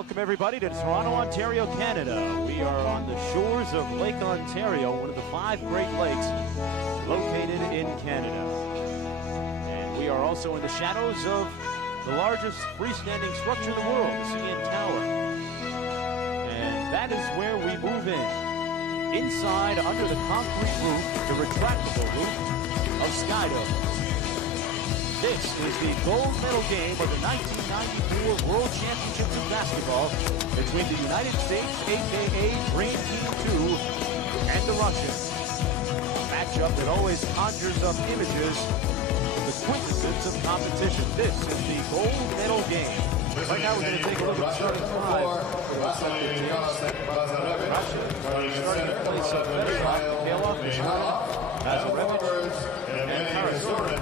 Welcome everybody to Toronto, Ontario, Canada. We are on the shores of Lake Ontario, one of the 5 Great Lakes located in Canada. And we are also in the shadows of the largest freestanding structure in the world, the CN Tower. And that is where we move in. Inside, under the concrete roof, the retractable roof of SkyDome. This is the gold medal game of the 1994 World Championships of Basketball between the United States, a.k.a. Dream Team 2, and the Russians. A matchup that always conjures up images of the quintessence of competition. This is the gold medal game. Right now we're going to take a look at starting 5. Russia starting in place of Mikhailov, Majerle, and Parasorin.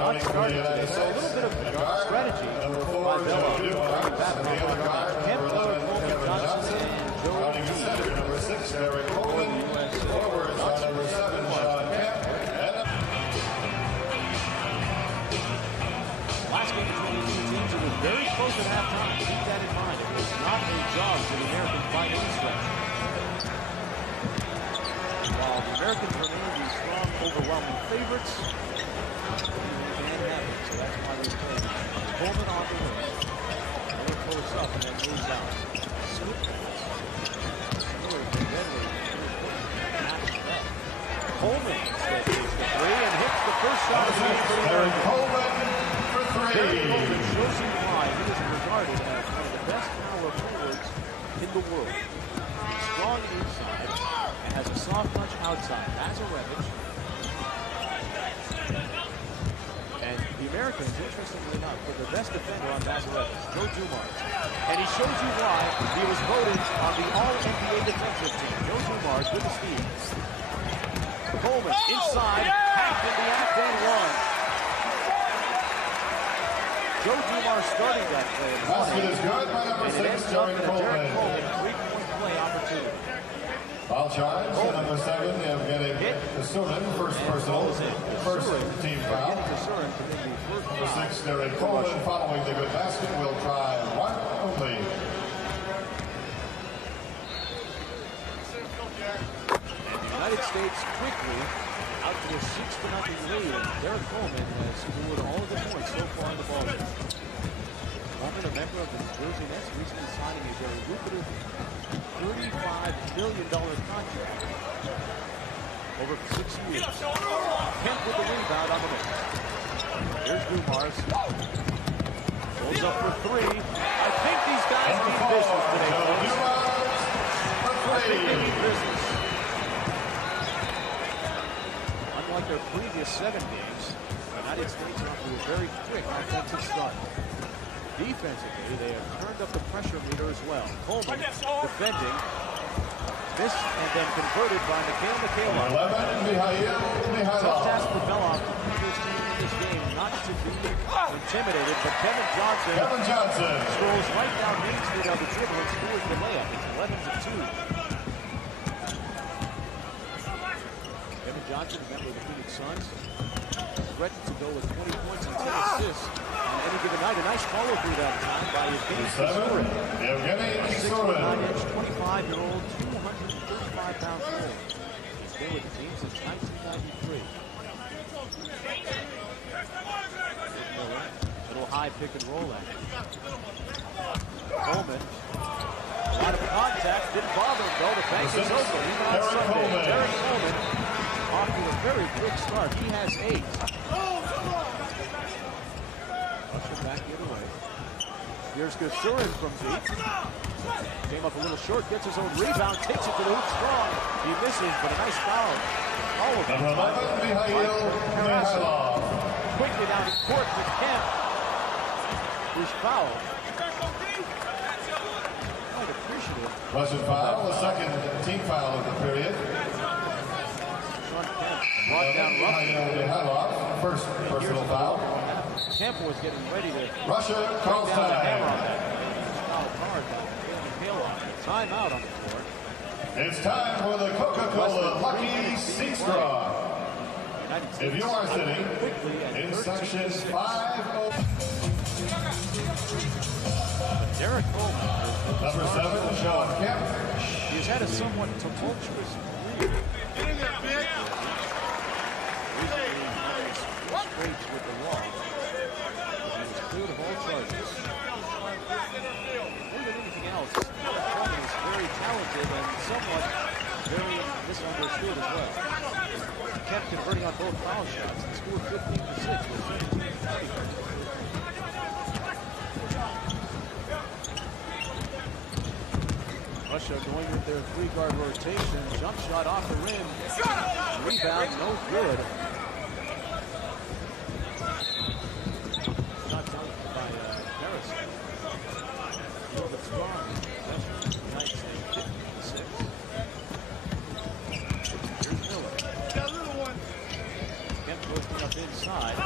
Not starting today, so a little bit of strategy by Bella. Kemp, Coleman, Johnson, and Joe D. Number 6, Eric Coleman. Forwards on number 7, Shawn Kemp. Last game between these two teams, it was very close at halftime. Keep that in mind. It was not a jog to the American final stretch. While the Americans remain the strong, overwhelming favorites, so that's why they play. Coleman on the wing. A little close up and then moves out. Coleman stretches the 3 and hits the first shot of the game. Eric Coleman for 3. Coleman shows you why he is regarded as one of the best power forwards in the world. He's strong inside and has a soft touch outside. Majerle. And the Americans, interestingly enough, put the best defender on Majerle, Joe Dumars. And he shows you why he was voted on the All-NBA defensive team. Joe Dumars with the steals. Coleman inside, hacked in the act and one. Joe Dumars starting that play. Basket is good by number 6, Derek Coleman. 3-point play opportunity. Foul charge, number 7, Dominique Wilkins, first personal, first team foul. Number 6, Derek Coleman, following the good basket, will try one only. And the United States quickly out to a 6-0 lead. And Derek Coleman has scored all of the points so far in the ball game. Coleman, a member of the New Jersey Nets, recently signing a very lucrative $35 million contract over 6 years. Kemp with the rebound on the move. Here's Dumars. Goes up for 3. I think these guys mean business today, folks. I think they mean business. Unlike their previous 7 games, the United States are off to a very quick offensive start. Defensively, they have turned up the pressure meter as well. Coleman defending. Missed and then converted by Mikhailov. 11, Tough task for Bella to keep his team in this game, not to be intimidated, but Kevin Johnson scrolls right down Main Street on the dribble and scores the layup. It's 11-2. Kevin Johnson, member of the Phoenix Suns, threatened to go with 20 points and 10 assists on any given night. A nice follow through that time by Evgeny Surin. 6'9", 25-year-old, 235-pound forward. He's been with the team since 1993. Little high pick and roll action. Coleman, a lot of contact, didn't bother him though. The bank is open. He's on Sunday. Derek Coleman off to a very quick start. He has 8. Russia back the other way. Here's Surin from deep. Came up a little short, gets his own rebound, takes it to the hoop strong. He misses, but a nice foul. All of them. Quickly down to court with Kemp, who's fouled. Quite appreciative. Russian foul, the second team foul of the period. Shawn Kemp brought down Russia. First personal foul. Kemp was getting ready to Russia calls time. Timeout on the floor. It's time for the Coca-Cola Lucky Sea Straw. If you are sitting in section 5. Derek Coleman. Number 7, Shawn Kemp. He's had a somewhat tumultuous career. Get in there, bitch. Recently, he was scrapes with the law. He was cleared of all charges. More than anything else, Derek Coleman is very talented and somewhat very misunderstood as well. Kemp converting on both foul shots. He scored 15 for 6 with 17 shots. Russia going with their three-guard rotation. Jump shot off the rim. Rebound, no good. Shot down by Harris. The strong possession. United States 15-6. Here's Miller. Kemp posting up inside.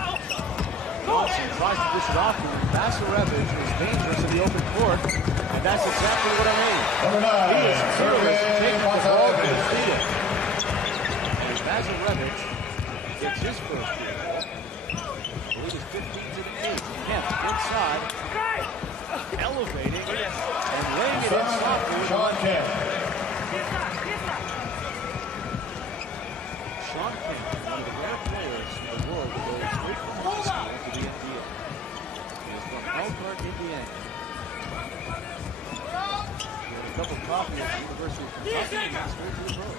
Johnson tries to dish it off to him. Basarevich is dangerous in the open court. And that's exactly what I mean. Number 9, He is fearless in taking the ball to the field. And Basarevich gets his first field goal. The lead is 15-8. Kemp inside, elevating it and laying it in softly. Shawn Kemp. Shawn Kemp, one of the rare players in the world to go straight from high school to the NBA. He is from Elkhart, Indiana. A cup of coffee at the University of Kentucky and he's straight to the pros.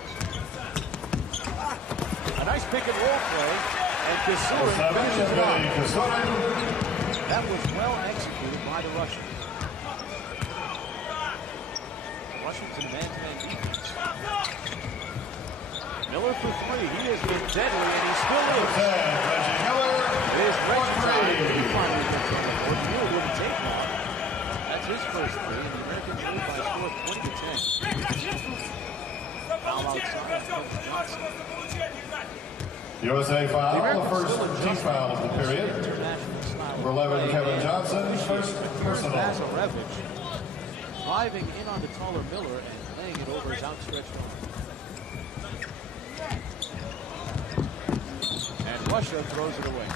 A nice pick and roll play, and Kisurin finishes it off. That was well executed by the Russians. Russians in man-to-man defense. Miller for three. He has been deadly, and he still is. Reggie Miller. It is Reggie Miller. He finally gets on the board. Miller wouldn't take long. That's his first three, and the Americans lead by a score of 20-10. Foul outside Coach Johnson. USA foul, the first team foul of the period. Number 11, Kevin Johnson, first personal. Basarevich driving in on the taller Miller and laying it over his outstretched arm. And Russia throws it away.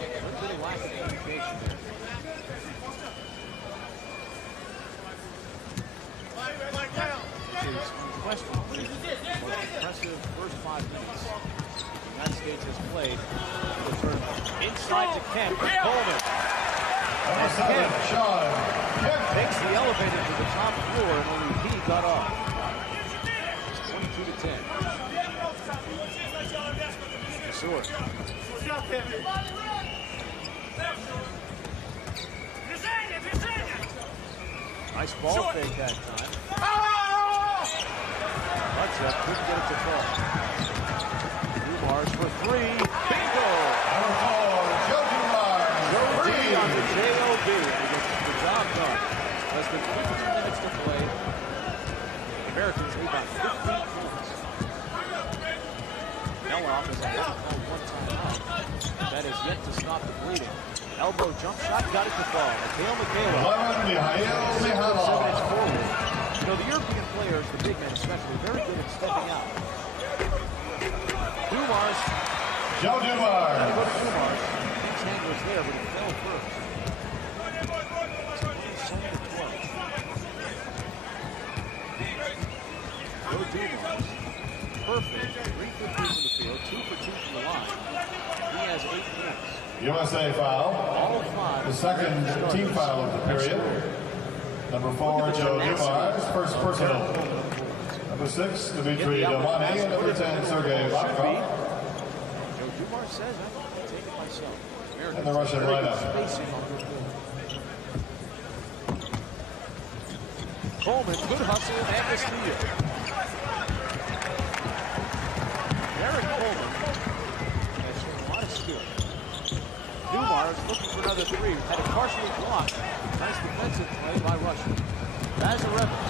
A little bit of lack of communication there. This is unquestionably the most impressive first 5 minutes the United States has played in the tournament. Inside to Kemp and Coleman. Number 7, Shawn Kemp. Takes the elevator to the top floor and only he got off. It's 22-10. Sword. Nice ball fake that time. Hudson couldn't get it to fall. 2 bars for 3. Bingo! Number 4, Joe Dumars. Joe D on the J.O.B. He gets the job done. Less than 15 minutes to play. The Americans lead by 15 points. Meloff is ahead of one timeout. That is yet to stop the bleeding. Elbow jump shot, got it to fall. Mikhail Mikhailov. 11, Mihail Mihalov. 7 inch forward. You know, the European players, the big men especially, very good at stepping out. Dumars. Joe Dumars. Got to go to Dumars. His hand was there, but he fell first. Joe Dumars. Perfect. 3-15 from the field, 2 for 2 from the line. He has 8 points. USA foul. All 5. The second team foul of the period. Number 4, Joe Dumars, first personal. Number 6, Dmitry Delmonte, and number 10, Sergei Babkov. Joe Dumars says, I'm going to take it myself. And the Russian lineup. Coleman, good hustle, and the steal. Derek Coleman has shown a lot of skill. Dumars looking for another 3. Had it partially blocked. Nice defensive play by Russia. Basarevich.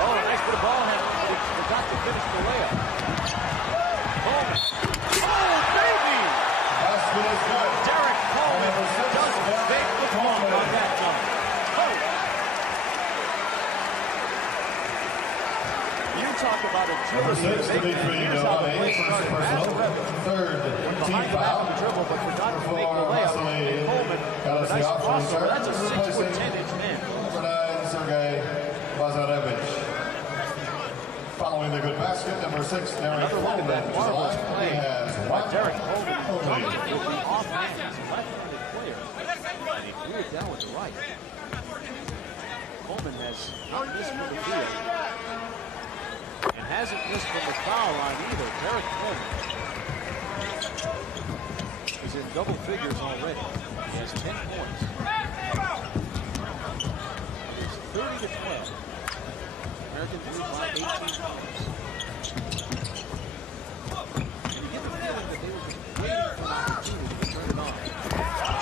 Oh, nice bit of ball handling, but he forgot to finish the layup. Coleman. Oh, baby! Basket is good. Derek Coleman doesn't fake the ball on that jump. Oh. talk about a Number 6, Dominique Wilkins, first personal. Third team foul. Dribble, but forgot to make the layup. And Coleman, nice crossover. That's a 6-foot 10-inch man. Number 9, Sergei Lazarevich. Following the good basket, number 6, Derek Coleman. He has Derek Coleman with the offhand. He's a left-handed player. And he threw it down with the right. Coleman has not missed from the field. And hasn't missed from the foul line either. Derek Coleman is in double figures already. He has 10 points. It's 30-12. Americans lead by 18 points. And you get the feeling that they were just waiting for an opportunity to turn it on.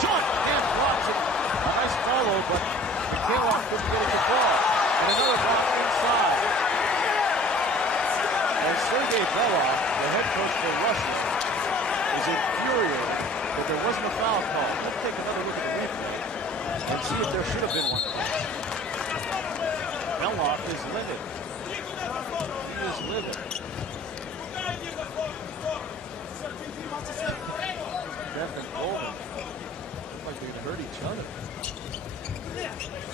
Shawn Kemp blocks it. A nice follow, but Mikhailov couldn't get it to fall. And another block inside. And Sergei Belov, the head coach for Russia, is infuriated that there wasn't a foul call. Let's take another look at the replay and see if there should have been one. Belov is livid. He is livid. Jeff and Golden look like they'd hurt each other.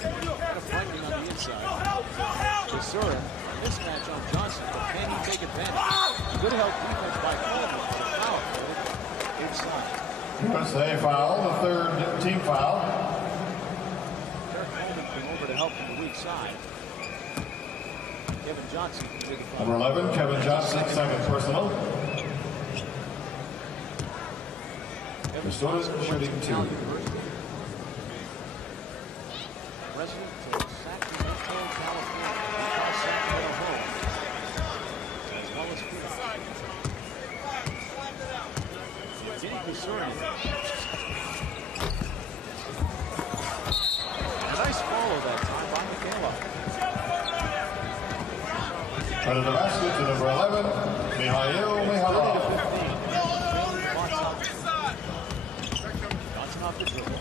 Got a fighting on the inside. Besura, mismatch on Johnson, but can he take advantage? Good help defense by Coleman. Foul inside. USA foul, the third team foul. Derek Coleman came over to help from the weak side. Kevin Johnson can take a foul. Number 11, Kevin Johnson, second personal. Minnesota shooting 2. Resident of Sacramento, California. He calls Sacramento home. As well as Phoenix. Kenny Kusurni. A nice follow that time by Mikhailov. Out of the basket to number 11, Mikhail Mikhailov. Off the dribble.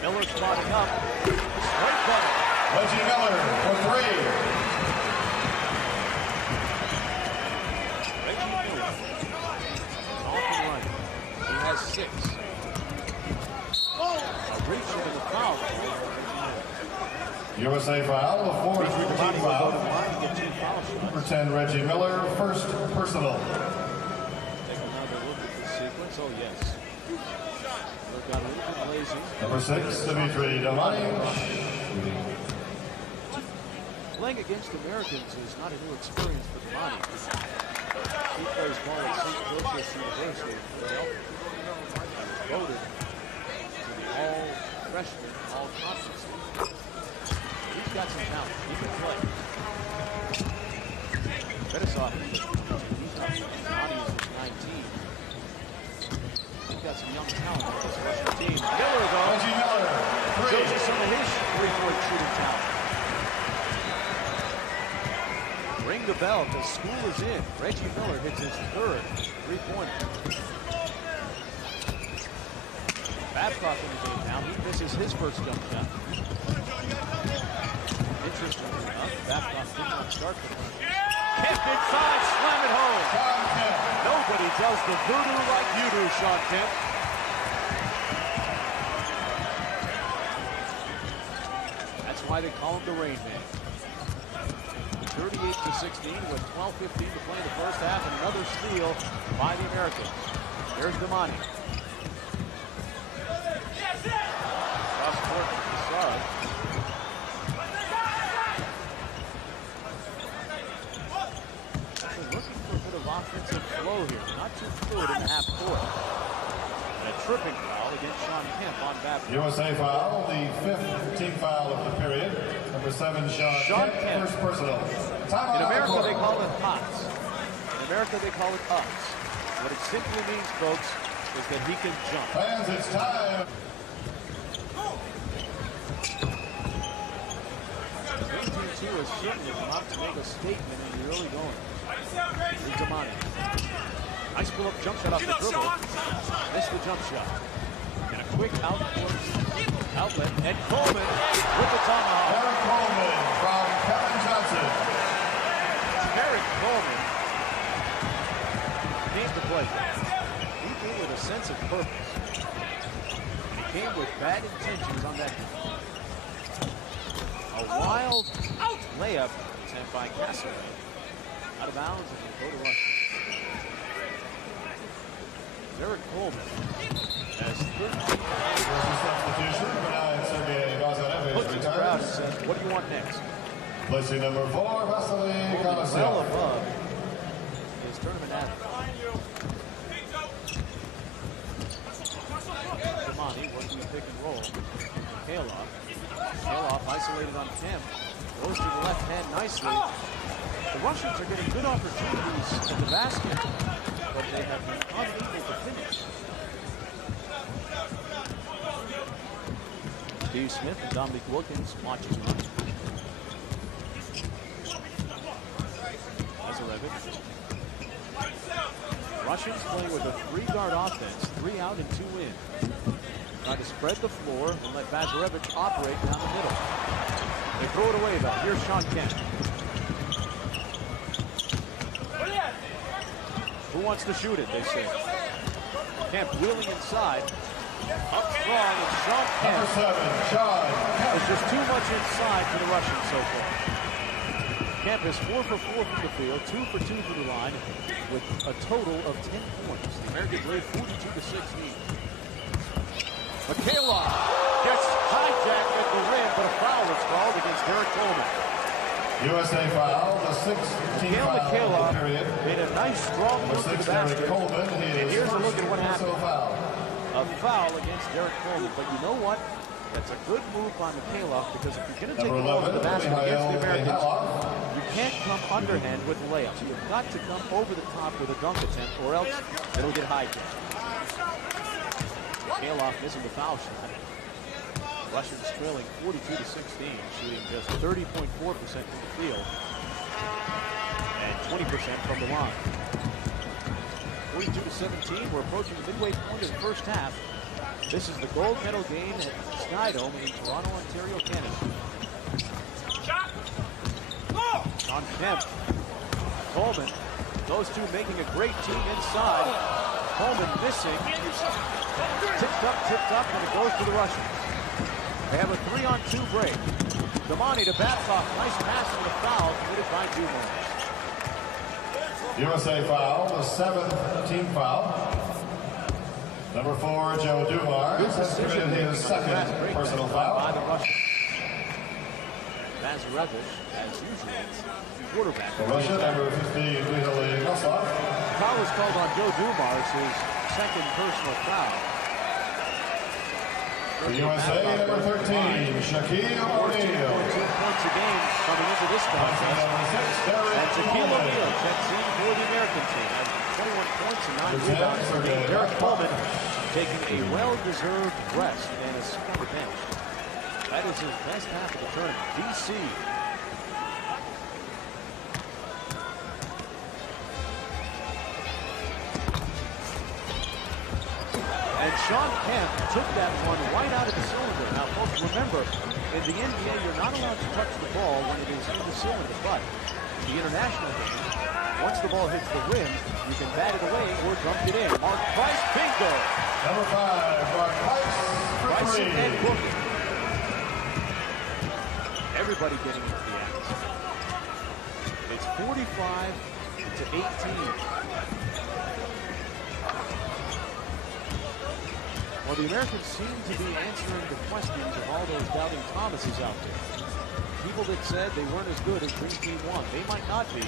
Miller spotting up. Straight butter. Reggie Miller for 3. Reggie Miller. Off and right. He has 6. A reach into the foul. USA foul, the fourth team foul. Number 10, Reggie Miller, first personal. Take another look at this sequence. Oh, yes. Got a little bit lazy. Number 6, Dimitri Dominique. Playing against Americans is not a new experience for Dominique. He plays ball at St. Joseph's University in Philadelphia. He's voted to the all-freshman, all-conference team. He's got some talent. He can play. Betasov, he's not. Dominique is 19. Got some young talent on this Russian team. Miller, though. Reggie Miller, 3. Shows you some of his three-point shooting talent. Ring the bell because school is in. Reggie Miller hits his third three-pointer. Babcock in the game now. He misses his first jump shot. Interestingly enough, Babcock did not start the game. Kemp inside, slam it home. Shawn Kemp. Nobody does the voodoo like you do, Shawn Kemp. That's why they call him the Rain Man. 38-16 with 12:15 to play in the first half, and another steal by the Americans. There's Domani. Cross court to Besara. Looking for a bit of offensive flow here. Not too fluid in the half court. And a tripping foul against Shawn Kemp on Babcock. USA foul, the 5th team foul of the period. Number 7, Shawn Kemp, first personal. In America, they call it hots. In America, they call it ups. What it simply means, folks, is that he can jump. Fans, it's time. 18-2 has certainly come out to make a statement in the early going. Here's Domani. Nice pull-up jump shot off the dribble. Missed the jump shot. And a quick outlet. And Coleman with the tomahawk. Derek Coleman from Kevin Johnson. Derek play. He came with a sense of purpose. He came with bad intentions on that. A wild layup attempt by Castaway. Out of bounds and will go to Russia. Derek Coleman has 13. Looks at the crowd and says, what do you want next? Placing number 4, Vasily Konashev. Well above his tournament average. Damani working the pick and roll. Kaloff isolated on Kemp. Goes to the left hand nicely. The Russians are getting good opportunities at the basket, but they have been unable to finish. Steve Smith and Dominique Wilkins watching run. Russians playing with a 3-guard offense, 3 out and 2 in. Trying to spread the floor and let Majerle operate down the middle. They throw it away though. Here's Shawn Kemp. Who wants to shoot it, they say. Kemp wheeling inside. Up strong, and Shawn Kemp. Number 7, Shawn Kemp. There's just too much inside for the Russians so far. Kemp is 4 for 4 from the field, 2 for 2 from the line, with a total of 10 points. The Americans lead 42-16. Mikhailov gets hijacked at the rim, but a foul is called against Derek Coleman. USA foul, the 6th team foul of the period. Made a nice strong move to the basket. Coleman, and here's a look at what happened. Foul. A foul against Derek Coleman, but you know what? That's a good move by Mikhailov, because if you're going to take the ball to the basket against the Americans, you can't come underhand with layups. You've got to come over the top with a dunk attempt, or else it'll get hijacked. Mikhailov missing the foul shot. Russians trailing 42-16, shooting just 30.4% from the field and 20% from the line. 42-17, we're approaching the midway point of the first half. This is the gold medal game at SkyDome in Toronto, Ontario, Canada. Shawn Kemp, Coleman, those two making a great team inside. Coleman missing, tipped up, and it goes to the Russians. They have a 3-on-2 break. Damani to Babcock, nice pass for the foul, committed by Dumars. USA foul, the 7th team foul. Number 4, Joe Dumars has committed his 2nd personal foul. By the Russians. Majerle, as usual, quarterback. For Russia, number 15, Vitaly Nosov. Foul was called on Joe Dumars, his 2nd personal foul. For USA, number 13, Shaquille O'Neal. 2 points a game coming into this contest. And Shaquille O'Neal checks in for the American team. 21 points and 9 rebounds for Derek Coleman, taking a well-deserved rest and a seat on the bench. That is his best half of the tournament. DC. And Shawn Kemp took that one right out of the cylinder. Now, folks, remember, in the NBA, you're not allowed to touch the ball when it is in the cylinder, but the international game, once the ball hits the rim, you can bat it away or dump it in. Mark Price, bingo! Number 5, Mark Price for 3. And Booker. Everybody getting into the act. It's 45-18. Well, the Americans seem to be answering the questions of all those doubting Thomases out there. People that said they weren't as good as Green Team 1. They might not be,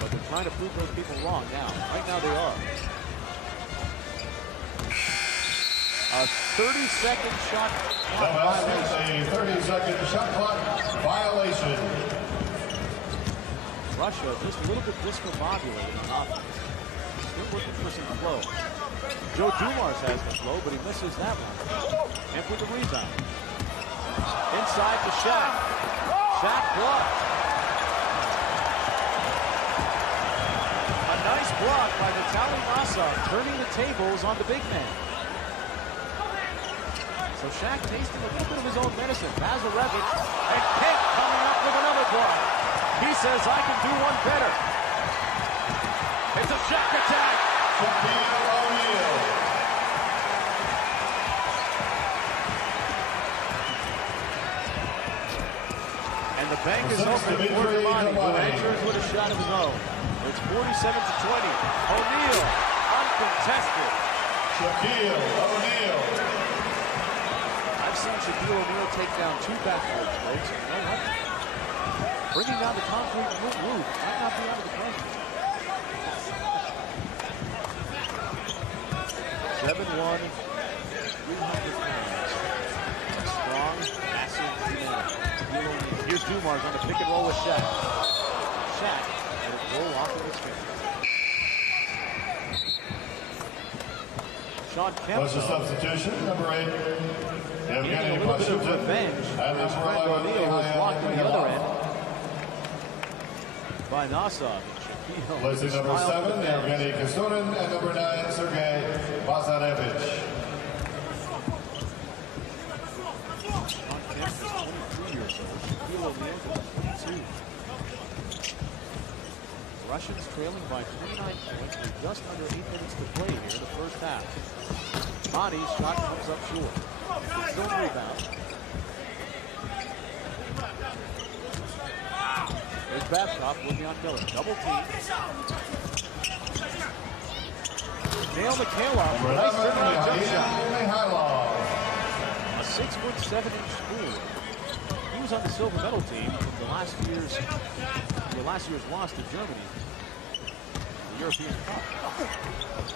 but they're trying to prove those people wrong now. Right now they are. A 30-second shot clock violation. A 30-second shot clock violation. Russia just a little bit discombobulated on offense. Still looking for some flow. Joe Dumars has the flow, but he misses that one. And with the rebound. Inside to Shaq. Shaq blocked. A nice block by Vitaly Masov, turning the tables on the big man. So Shaq tasting a little bit of his own medicine. Majerle and Kemp coming up with another block. He says, I can do one better. It's a Shaq attack. Shaquille O'Neal. And the bank is open for Dominique, who enters with a shot of his own. It's 47-20. O'Neal, uncontested. Shaquille O'Neal. I've seen Shaquille O'Neal take down 2 backboards, folks. You know what? Bringing down the concrete roof might not be out of the question. 7'1", 300 pounds. Strong, massive man. Here's Dumars on the pick and roll with Shaq. Shaq, let it roll off of his fingers. Shawn Kemp. Was a substitution, number 8. Getting a little bit of revenge for his friend O'Neal, who was blocked on the other end by Nassau. Placing number 7, Evgeny Kostunin, and number 9, Sergei Bazarevich. Shawn Kemp is 23 years old. Shaquille O'Neal is 22. Russians trailing by 29 points with just under 8 minutes to play here in the first half. Monty's shot comes up short. Still rebound. There's Babcock working on Miller. Double team. Nail Mikhailov. Nice turnaround jump shot. A 6'7" forward. He was on the silver medal team in the last year's loss to Germany. The European Cup.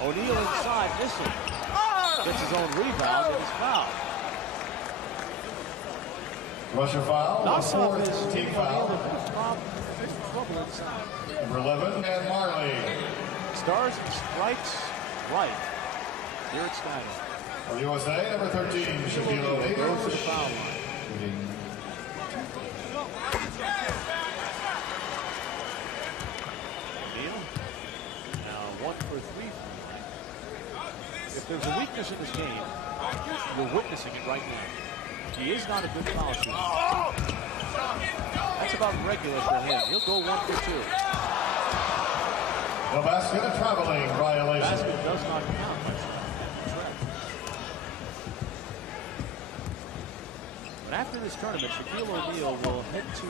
O'Neal inside, missing. Gets his own rebound and is fouled. Russia foul. Nassau is team foul. Trouble inside. Number 11, Dan Majerle. Stars and stripes right here at SkyDome. For USA, number 13, Shaquille O'Neal. Goes to the foul line. O'Neal now 1 for 3. If there's a weakness in this game, you're witnessing it right now. He is not a good foul shooter. That's about regular for him. He'll go 1 for 2. The basket, a traveling violation. Basket does not count. But after this tournament, Shaquille O'Neal will head to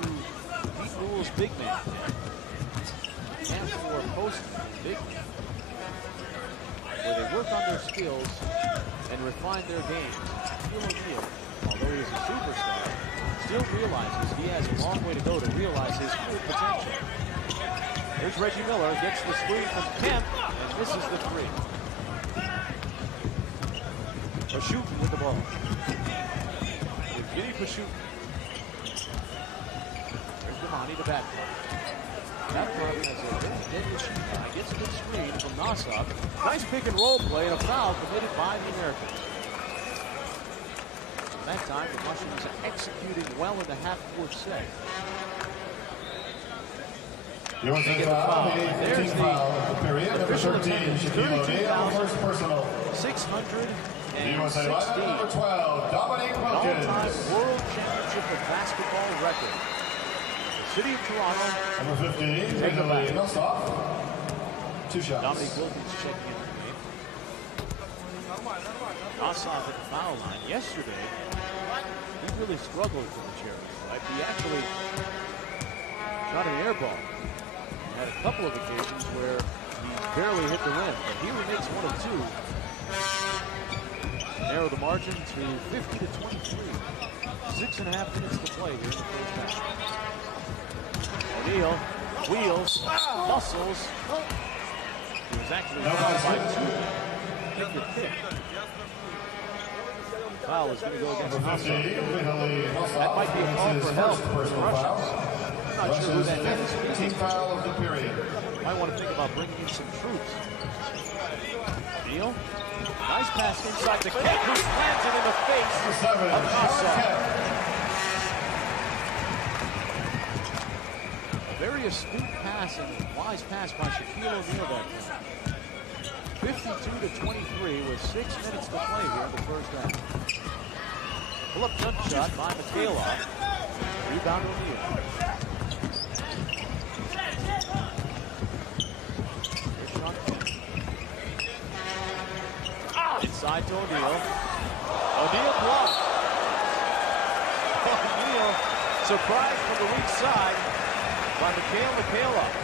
Deep Rules Big Man and for Post Big Man, where they work on their skills and refine their game. Shaquille O'Neal, although he is a superstar, still realizes he has a long way to go to realize his full potential. Here's Reggie Miller, gets the screen from Kemp, and misses the 3. Pashootin with the ball. Evgeny Pashootin. There's Damani, the back court. That part has a very deadly shoot guy. Gets a good screen from Nassau. Nice pick and roll play and a foul committed by the Americans. That time, the Russians are executing well in the half-court set. USA foul, there's the period. Number 13, Shaquille O'Neal, first personal. 616. USA lineup number 12, Dominique Wilkins. All-time World Championship of basketball record. The city of Toronto. Number 15, Reggie Miller. 2 shots. Dominique Wilkins checking in the game. Nassau at the foul line yesterday. He really struggled for the Cherries. Right? He actually shot an air ball. He had a couple of occasions where he barely hit the rim, but here he makes 1 of 2. Narrow the margin to 50-23. 6.5 minutes to play here in the first half. O'Neal, wheels, muscles. He was actually fouled by 2. Finger kick. Foul is going to go against Nassau. That might be a call for help for the Russians. I'm not sure who that is. Team foul of the period. Might want to think about bringing in some troops. O'Neal. Nice pass inside the Kemp, who slams it in the face of Nassau. A very astute pass and wise pass by Shaquille O'Neal that time. 52-23 with 6 minutes to play here in the first half. Pull-up jump shot by Mikhailov. Rebound O'Neal. Here's Shawn Kemp. Right to O'Neal. O'Neal blocked. O'Neal surprised from the weak side by McHale up.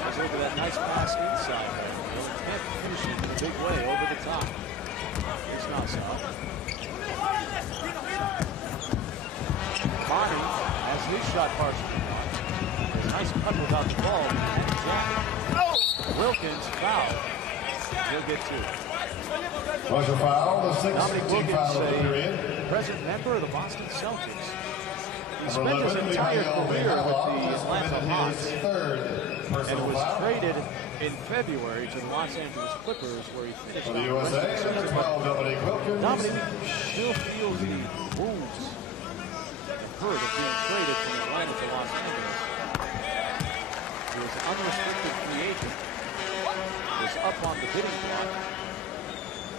Let's look at that nice pass inside. Kemp finishing in a big way over the top. It's not so. Mourning has his shot partially blocked. Nice cut without the ball. Wilkins foul. He'll get two. Was a foul, the sixth Dominique team Wilkins, foul of the period. present member of the Boston Celtics. He spent his entire career with the Atlanta Hawks and was traded in February to the Los Angeles Clippers, where he finished For the USA, number 12, Dominique Wilkins. Dominique still feels the wounds and hurt of being traded from Atlanta to Los Angeles. He was an unrestricted free agent. Was up on the bidding block.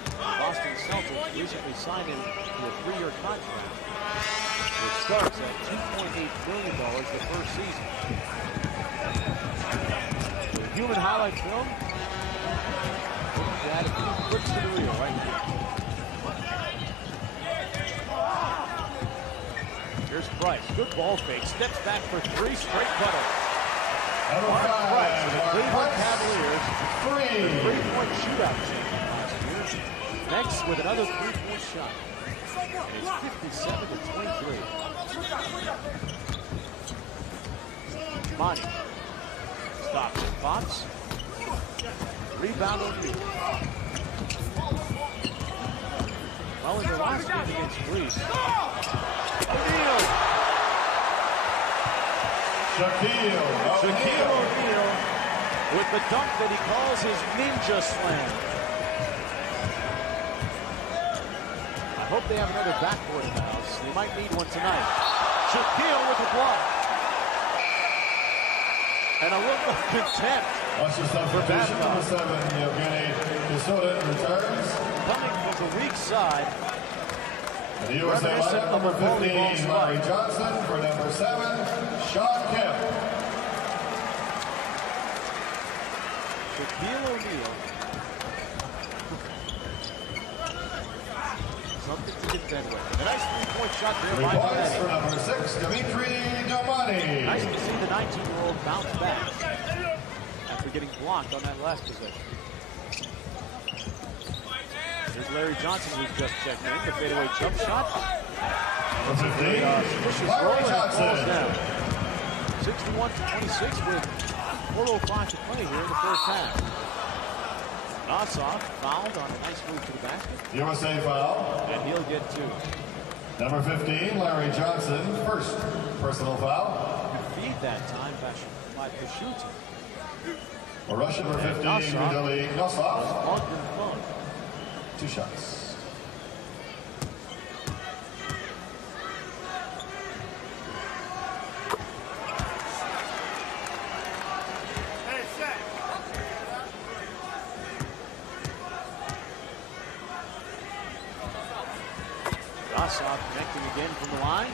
The Boston Celtics recently signed him to a 3-year contract, which starts at $2.8 million the first season. The human highlight film. Add a few clicks to the reel right here. Here's Price. Good ball fake. Steps back for three. Straight cutter. Mark Price, the Cleveland Cavaliers, three-point shootout champion last year. Next with another three-point shot. It's 57-23. Mourning stops and pops. Rebound O'Neal. Well, in the last game against Greece, O'Neal. Shaquille O'Neal with the dunk that he calls his ninja slam. I hope they have another backboard in the house. They might need one tonight. Shaquille with the block. And a look of contempt. What's your substitution? Number 7, Yevgeny returns. Coming from the weak side. The USA lineup, number 15, Larry Johnson. For number 7, Shawn Kemp. Shaquille O'Neal. Something to contend with. A nice three-point shot there by 3 points for number 6, Dimitri Domani. Nice to see the 19-year-old bounce back after getting blocked on that last possession. Here's Larry Johnson, who's just checked in. The fadeaway jump shot. Number 15, Larry Johnson. 61-26 with 4:05 to play here in the first half. Nassau fouled on a nice move to the basket. USA foul. And he'll get two. Number 15, Larry Johnson, first personal foul. Feed that time by Pashut. For Russian number 15, Vitaly Nosov. 2 shots. Nassau connecting again from the line.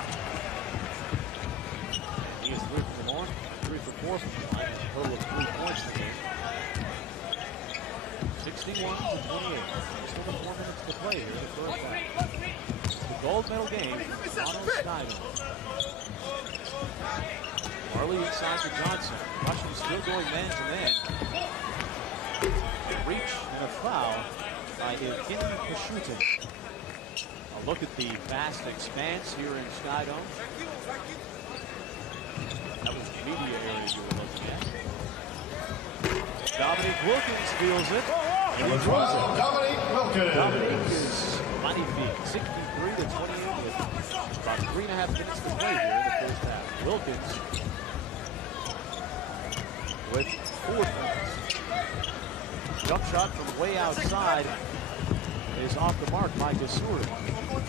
He is 3 from the horn, 3 for 4 from the line. A total of 3 points for him. 61-28. Still 4 minutes to play here in the first half. The gold medal game, Toronto SkyDome. Majerle inside to Johnson. Russian still going man-to-man. Reach and a foul by Evgeny Pashut. A look at the vast expanse here in SkyDome. That was the media area you were looking at. Dominique Wilkins feels it. Number 12, Dominique Wilkins. Dominique is mighty feet, 63-28 with about 3.5 minutes to play here in the first half. Wilkins with 4 points. Jump shot from way outside is off the mark by Desur.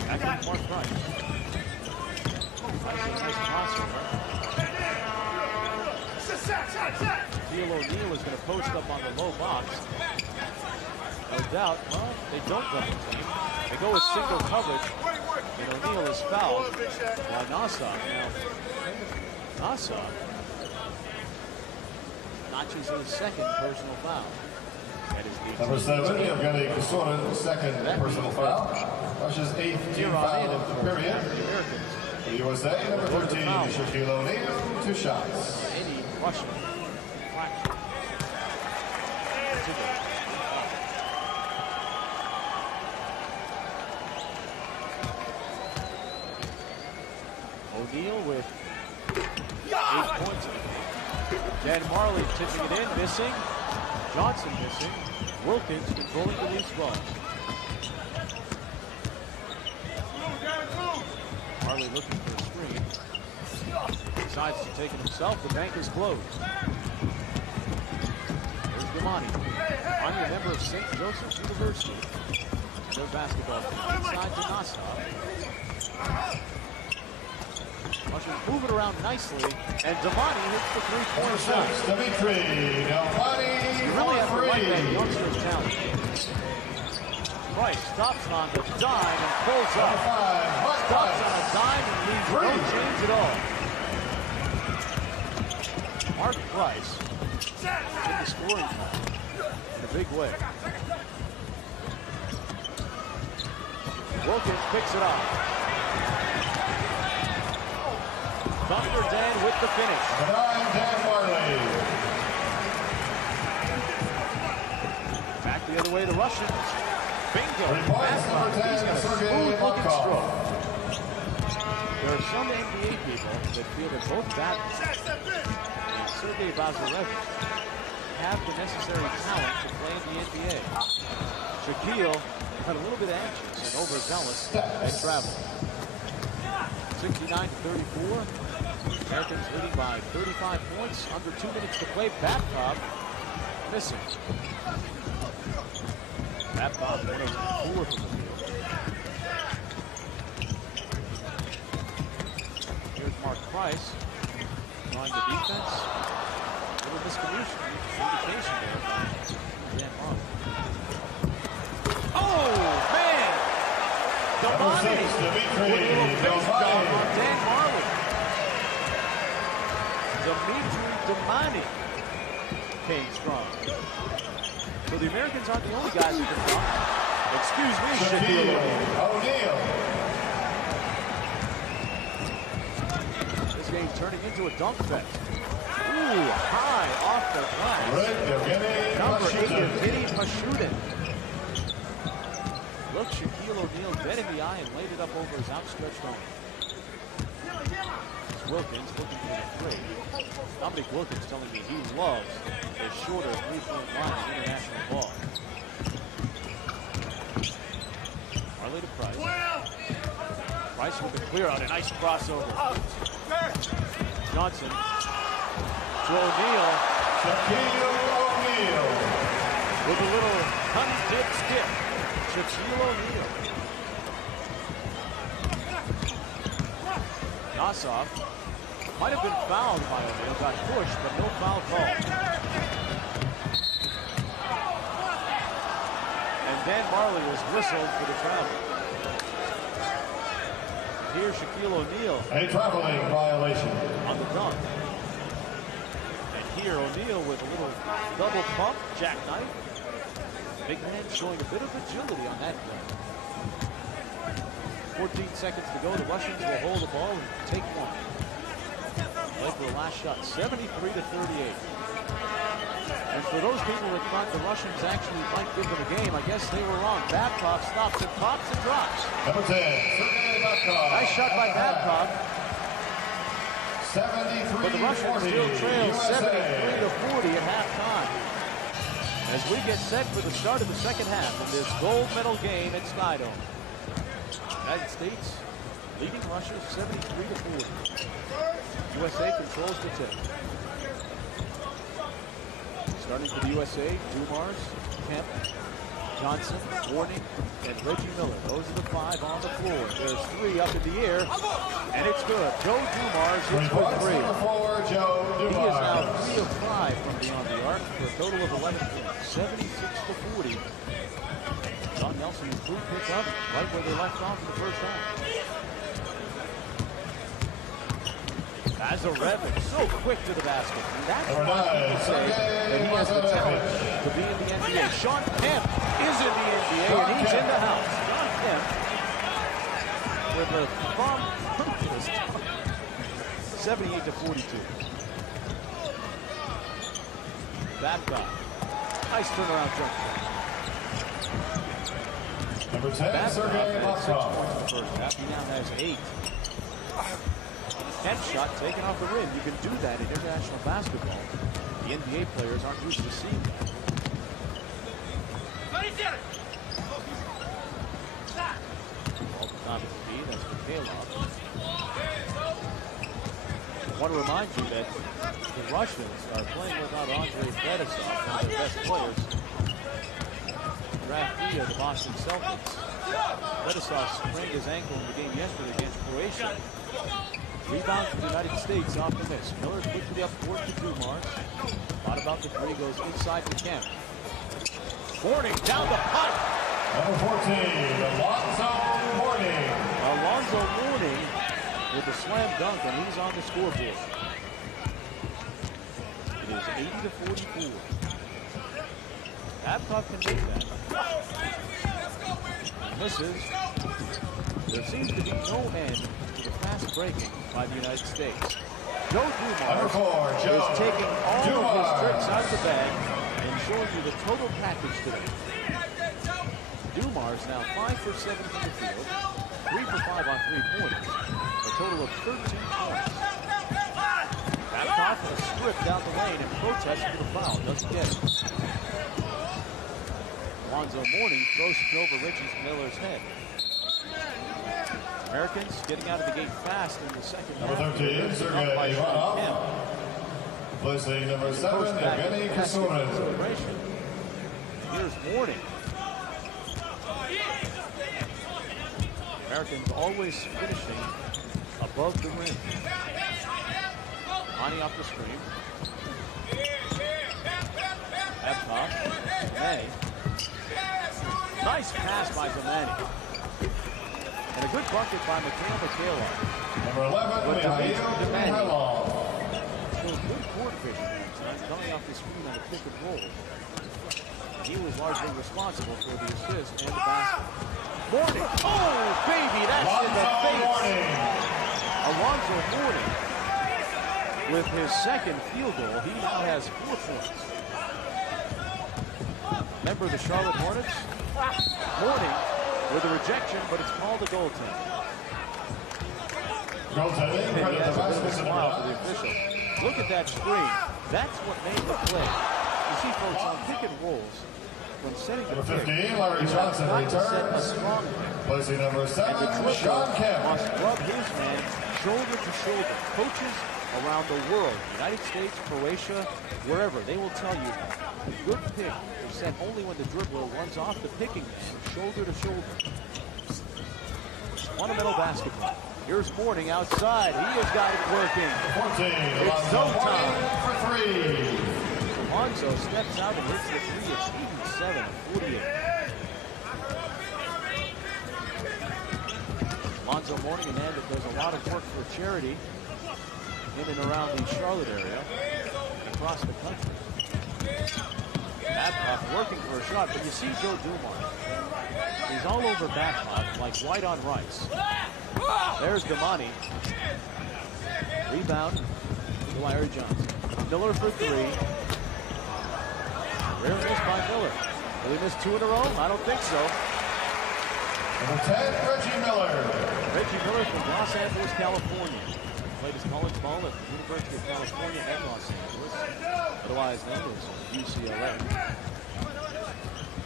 Back on Mark Price. Nice crossover. Shaquille O'Neal is going to post up on the low box. No doubt. Well, they don't double team. They go with single coverage. And O'Neal is fouled by Nassau. Now, Nassau notches his second personal foul. Number 7, Evgeny Kusurin, second personal foul. Russia's 8th team foul of the period. For the USA, number 13, Shaquille O'Neal, 2 shots. O'Neal with 8 points. Dan Majerle tipping it in, missing. Johnson missing. Wilkins controlling the loose ball. Majerle looking for a screen. Decides to take it himself. The bank is closed. There's Dominique. I'm a member of St. Joseph's University. Their basketball team inside to Nassau. Russians move it around nicely, and Dominique hits the three-point shot. Dominique You really have to like that youngster's talent. Price stops on the dime and pulls up. Stops on a dime and leaves no change at all. Mark Price in the scoring line in a big way. Wilkins picks it up. Thunder Dan with the finish. Dan Majerle. Back the other way, the Russians. Bingo. He's got a smooth-looking stroke. There are some NBA people that feel that both Batman and Sergei Bazarevich have the necessary talent to play in the NBA. Shaquille got a little bit anxious and overzealous at travel. 69-34. Americans leading by 35 points. Under 2 minutes to play. Babcock missing. Babcock 1 of 4 from the field. Here's Mark Price drawing the defense. A little miscommunication there by Dan Majerle. Oh, man! Dominique with a little face down on Dan Majerle. Dominique came strong. So the Americans aren't the only guys who can block. Excuse me, Shaquille O'Neal. This game turning into a dunk fest. Ooh, high off the glass. Number 8, Evgeny Pashutin. Look, Shaquille O'Neal dead in the eye and laid it up over his outstretched arm. Wilkins looking for the three. Dominique Wilkins telling me he loves a shorter three-point line in international ball. Majerle to Price. Price with the clear out, a nice crossover. Johnson to O'Neal. Shaquille O'Neal with a little honey dip skip. Shaquille O'Neal. Nassau might have been fouled by O'Neal, got pushed, but no foul call. And Dan Majerle was whistled for the travel. Here's Shaquille O'Neal. A traveling violation. On the dunk. And here O'Neal with a little double pump, jackknife. Big man showing a bit of agility on that play. 14 seconds to go. The Russians will hold the ball and take one. Play for the last shot, 73-38. And for those people that thought the Russians actually might give them a game, I guess they were wrong. Babcock stops and pops and drops. Number 10, Sergei Babcock. Nice shot by Babcock. 73-40. But the Russians still trail 73-40 at halftime. As we get set for the start of the second half in this gold medal game at SkyDome. United States leading Russia 73-40. USA controls the tip. Starting for the USA, Dumars, Kemp, Johnson, Mourning, and Reggie Miller. Those are the 5 on the floor. There's 3 up in the air, and it's good. Joe Dumars hits for 3. He is now 3 of 5 from beyond the arc for a total of 11 points, 76-40. John Nelson and crew pick up right where they left off in the first half. Majerle, so quick to the basket. And that's why people say that he has the talent to be in the NBA. Shawn Kemp is in the NBA, and he's in the house. Shawn Kemp with a thumb. 78-42. Babcock. Nice turnaround jump. Number 10, Sergei Babcock. First half, he now has 8. Kemp shot taken off the rim. You can do that in international basketball. The NBA players aren't used to seeing that. All the time at the feed, that's for Kalov. I want to remind you that the Russians are playing without Andrei Fedosov, one of their best players. Draftee of the Boston Celtics. Fedosov sprained his ankle in the game yesterday against Croatia. Rebound for the United States off the miss. Miller quickly up court to Dumars. Thought about the three, goes inside to Kemp. Mourning down the pipe. Number 14, Alonzo Mourning. Alonzo Mourning with the slam dunk, and he's on the scoreboard. It is 80-44. Babcock can make that. Misses. There seems to be no end to the fast breaking by the United States. Joe Dumars is taking all of his tricks out of the bag and showing you the total package today. Dumars now 5 for 7 from the field, 3 for 5 on 3-pointers, a total of 13 points. Babcock a strip down the lane and protests for the foul, doesn't get it. Alonzo Mourning throws it over Reggie Miller's head. Americans getting out of the gate fast in the second half. Number 13, Sergei Ivanov. Placing number 7, Evgeny Kasurin. Here's Mourning. Americans always finishing above the rim. Money off the screen. Babcock. May. Nice pass by Dominique. And a good bucket by Mikhail. Number 11, Mikhail. Showed good court vision tonight, coming off the screen on a pick and roll. He was largely responsible for the assist and the basket. Mourning. Oh, baby, that's in the face. Alonzo Mourning. With his second field goal, he now has 4 points. Member of the Charlotte Hornets. Mourning with a rejection, but it's called a goaltend. Goaltending. And he has a bit of a smile for the official. Look at that screen. That's what made the play. You see, folks, on pick and rolls, when setting the number 15, pick, Larry Johnson returns. Placing number 7, Shawn Kemp. Must rub his man shoulder to shoulder. Coaches around the world, United States, Croatia, wherever, they will tell you a good pick is set only when the dribbler runs off the picking man, shoulder to shoulder. Fundamental basketball. Here's Mourning outside. He has got it working. 14, It's zone time. For 3. Alonzo steps out and hits the three. It's 87-48. Alonzo Mourning, a man that does a lot of work for charity in and around the Charlotte area, across the country. Babcock working for a shot, but you see Joe Dumars. He's all over Babcock like white on rice. There's Damani. Rebound to Larry Johnson. Miller for 3. Rare miss by Miller. Will he miss 2 in a row? I don't think so. Number 10, Reggie Miller. Reggie Miller from Los Angeles, California. Played his college ball at the University of California and Los Angeles, otherwise known as UCLA.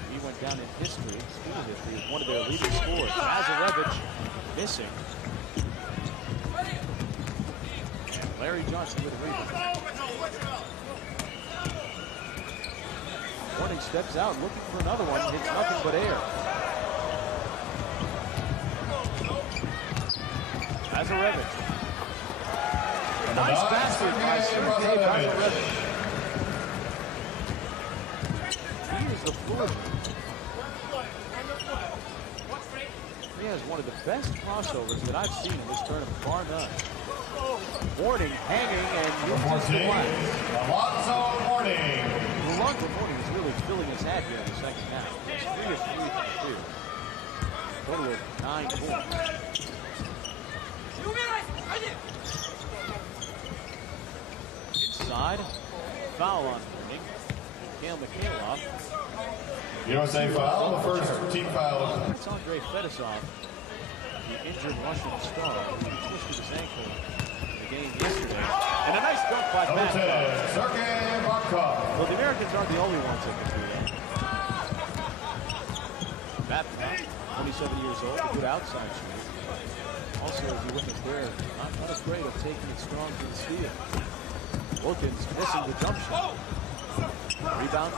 He went down in history, school history, as one of their leading scorers. Majerle missing. Larry Johnson with a rebound. Mourning steps out, looking for another one, hits nothing but air. Majerle. Nice basket by Sergei Majerle. He is the floor. He has one of the best crossovers that I've seen in this tournament, bar none. Mourning hanging and uses the line. Alonzo Mourning. Alonzo Mourning is really filling his hat here in the second half. He's 3 of 3 from the field. Total of 9 points. Inside, foul on Mourning. Mikhail Mikhailov. USA foul, the first team foul. That's Andrei Fedosov, the injured Russian star, who twisted his ankle in the game yesterday. And a nice dunk by Babcock. Well, the Americans aren't the only ones that can do that. Babcock, 27 years old, a good outside shooter. Also, as you look at there, not afraid of taking it strong to the steal. Wilkins missing the jump shot. Rebound.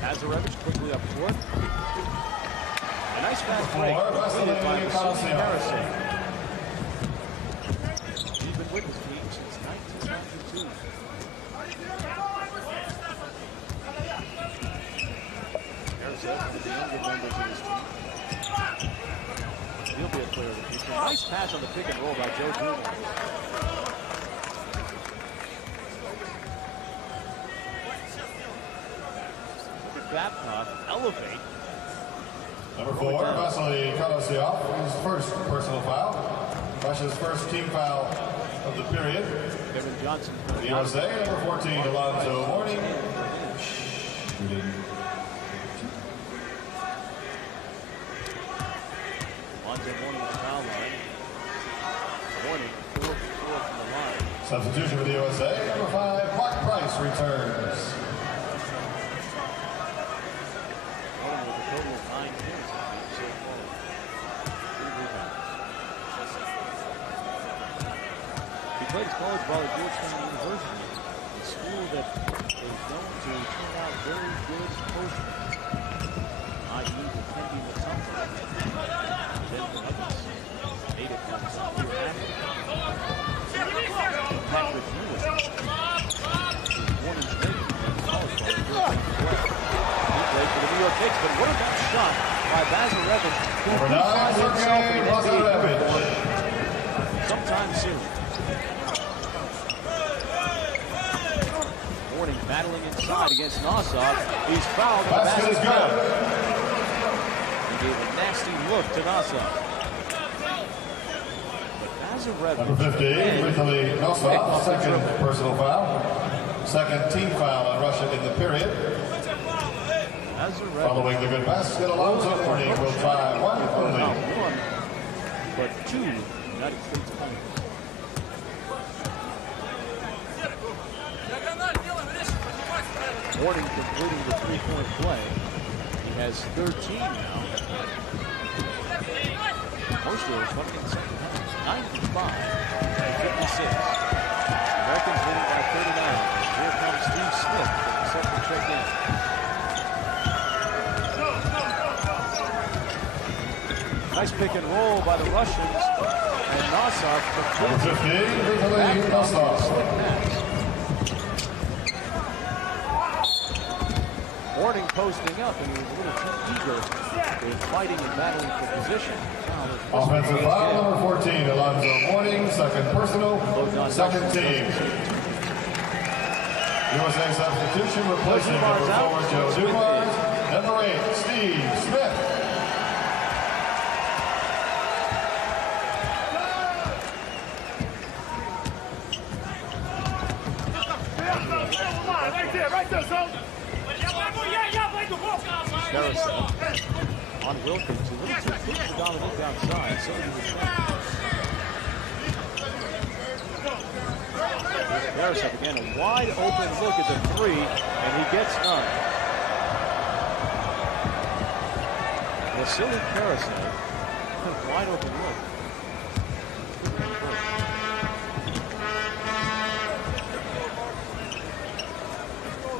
Mazarevich quickly up court. A nice fast break completed by Shaquille O'Neal. He's been with his team since 1992. There's one of the younger members of his team. He'll be a player of the future. Nice pass on the pick and roll by Joe Dumars. Babcock elevate. Number 4, Vasily Kolosyov, his first personal foul. Russia's first team foul of the period. Kevin Johnson. The USA, number 14, Alonzo Mourning. Alonzo Mourning on the foul line. Mourning 4 for 4 from the line. Substitution for the USA, number 5, Mark Price returns. Played his college ball at Georgetown University, a school that is known to turn out very good posters, i.e. defending the something. Then the others, native ones, year after. Patrick Lewis is born in Jamaica and college ball at Georgetown. He played for the New York Knicks, but what about shot by Mazarevich, who finds himself in the NBA sometime soon. Mourning battling inside against Nosov. He's fouled. The basket is good. He gave a nasty look to Nosov. But Mazarevich. Number 15, Vitaly Nosov, second personal foul. Second team foul on Russia in the period. Following the good basket, Alonzo Mourning will try one only. One, but 2 United States points. Mourning completing the three-point play. He has 13 now. Most of those running in the second half. 95 to 56. Americans winning by 39. Here comes Steve Smith getting set to check in. Nice pick and roll by the Russians. And Nosov completes it. Mourning posting up, and he was a little too eager in fighting and battling for position. Offensive foul, number 14, Alonzo Mourning, second personal, second team. USA substitution replacing number 4, Joe Dumars, number 8, Steve Smith. Right there, son. On Wilkins, a little too quick for Dominique outside, so he was Parasov again, a wide open look at the 3, and he gets none. Vasily Parasov, wide open look.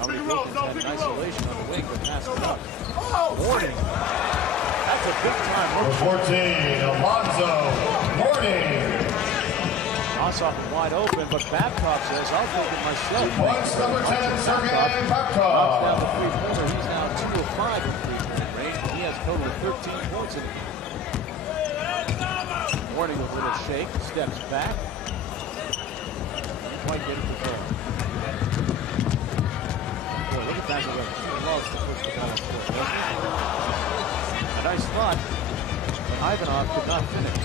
Dominique Wilkins had an isolation on the wing, but passed it up. Mourning. That's a big time. Number 14, Alonzo Mourning. Nosov wide open, but Babcock says, I'll take it myself. Points number 10, Sergei Babcock. Knocks down the three-pointer. He's now 2 of 5 in three-pointers. total of 13 points. Mourning with a little shake, steps back. Didn't quite get it to go. Boy, look at that. He loves to push the ball up court, doesn't he? A nice spot. Ivanov could not finish.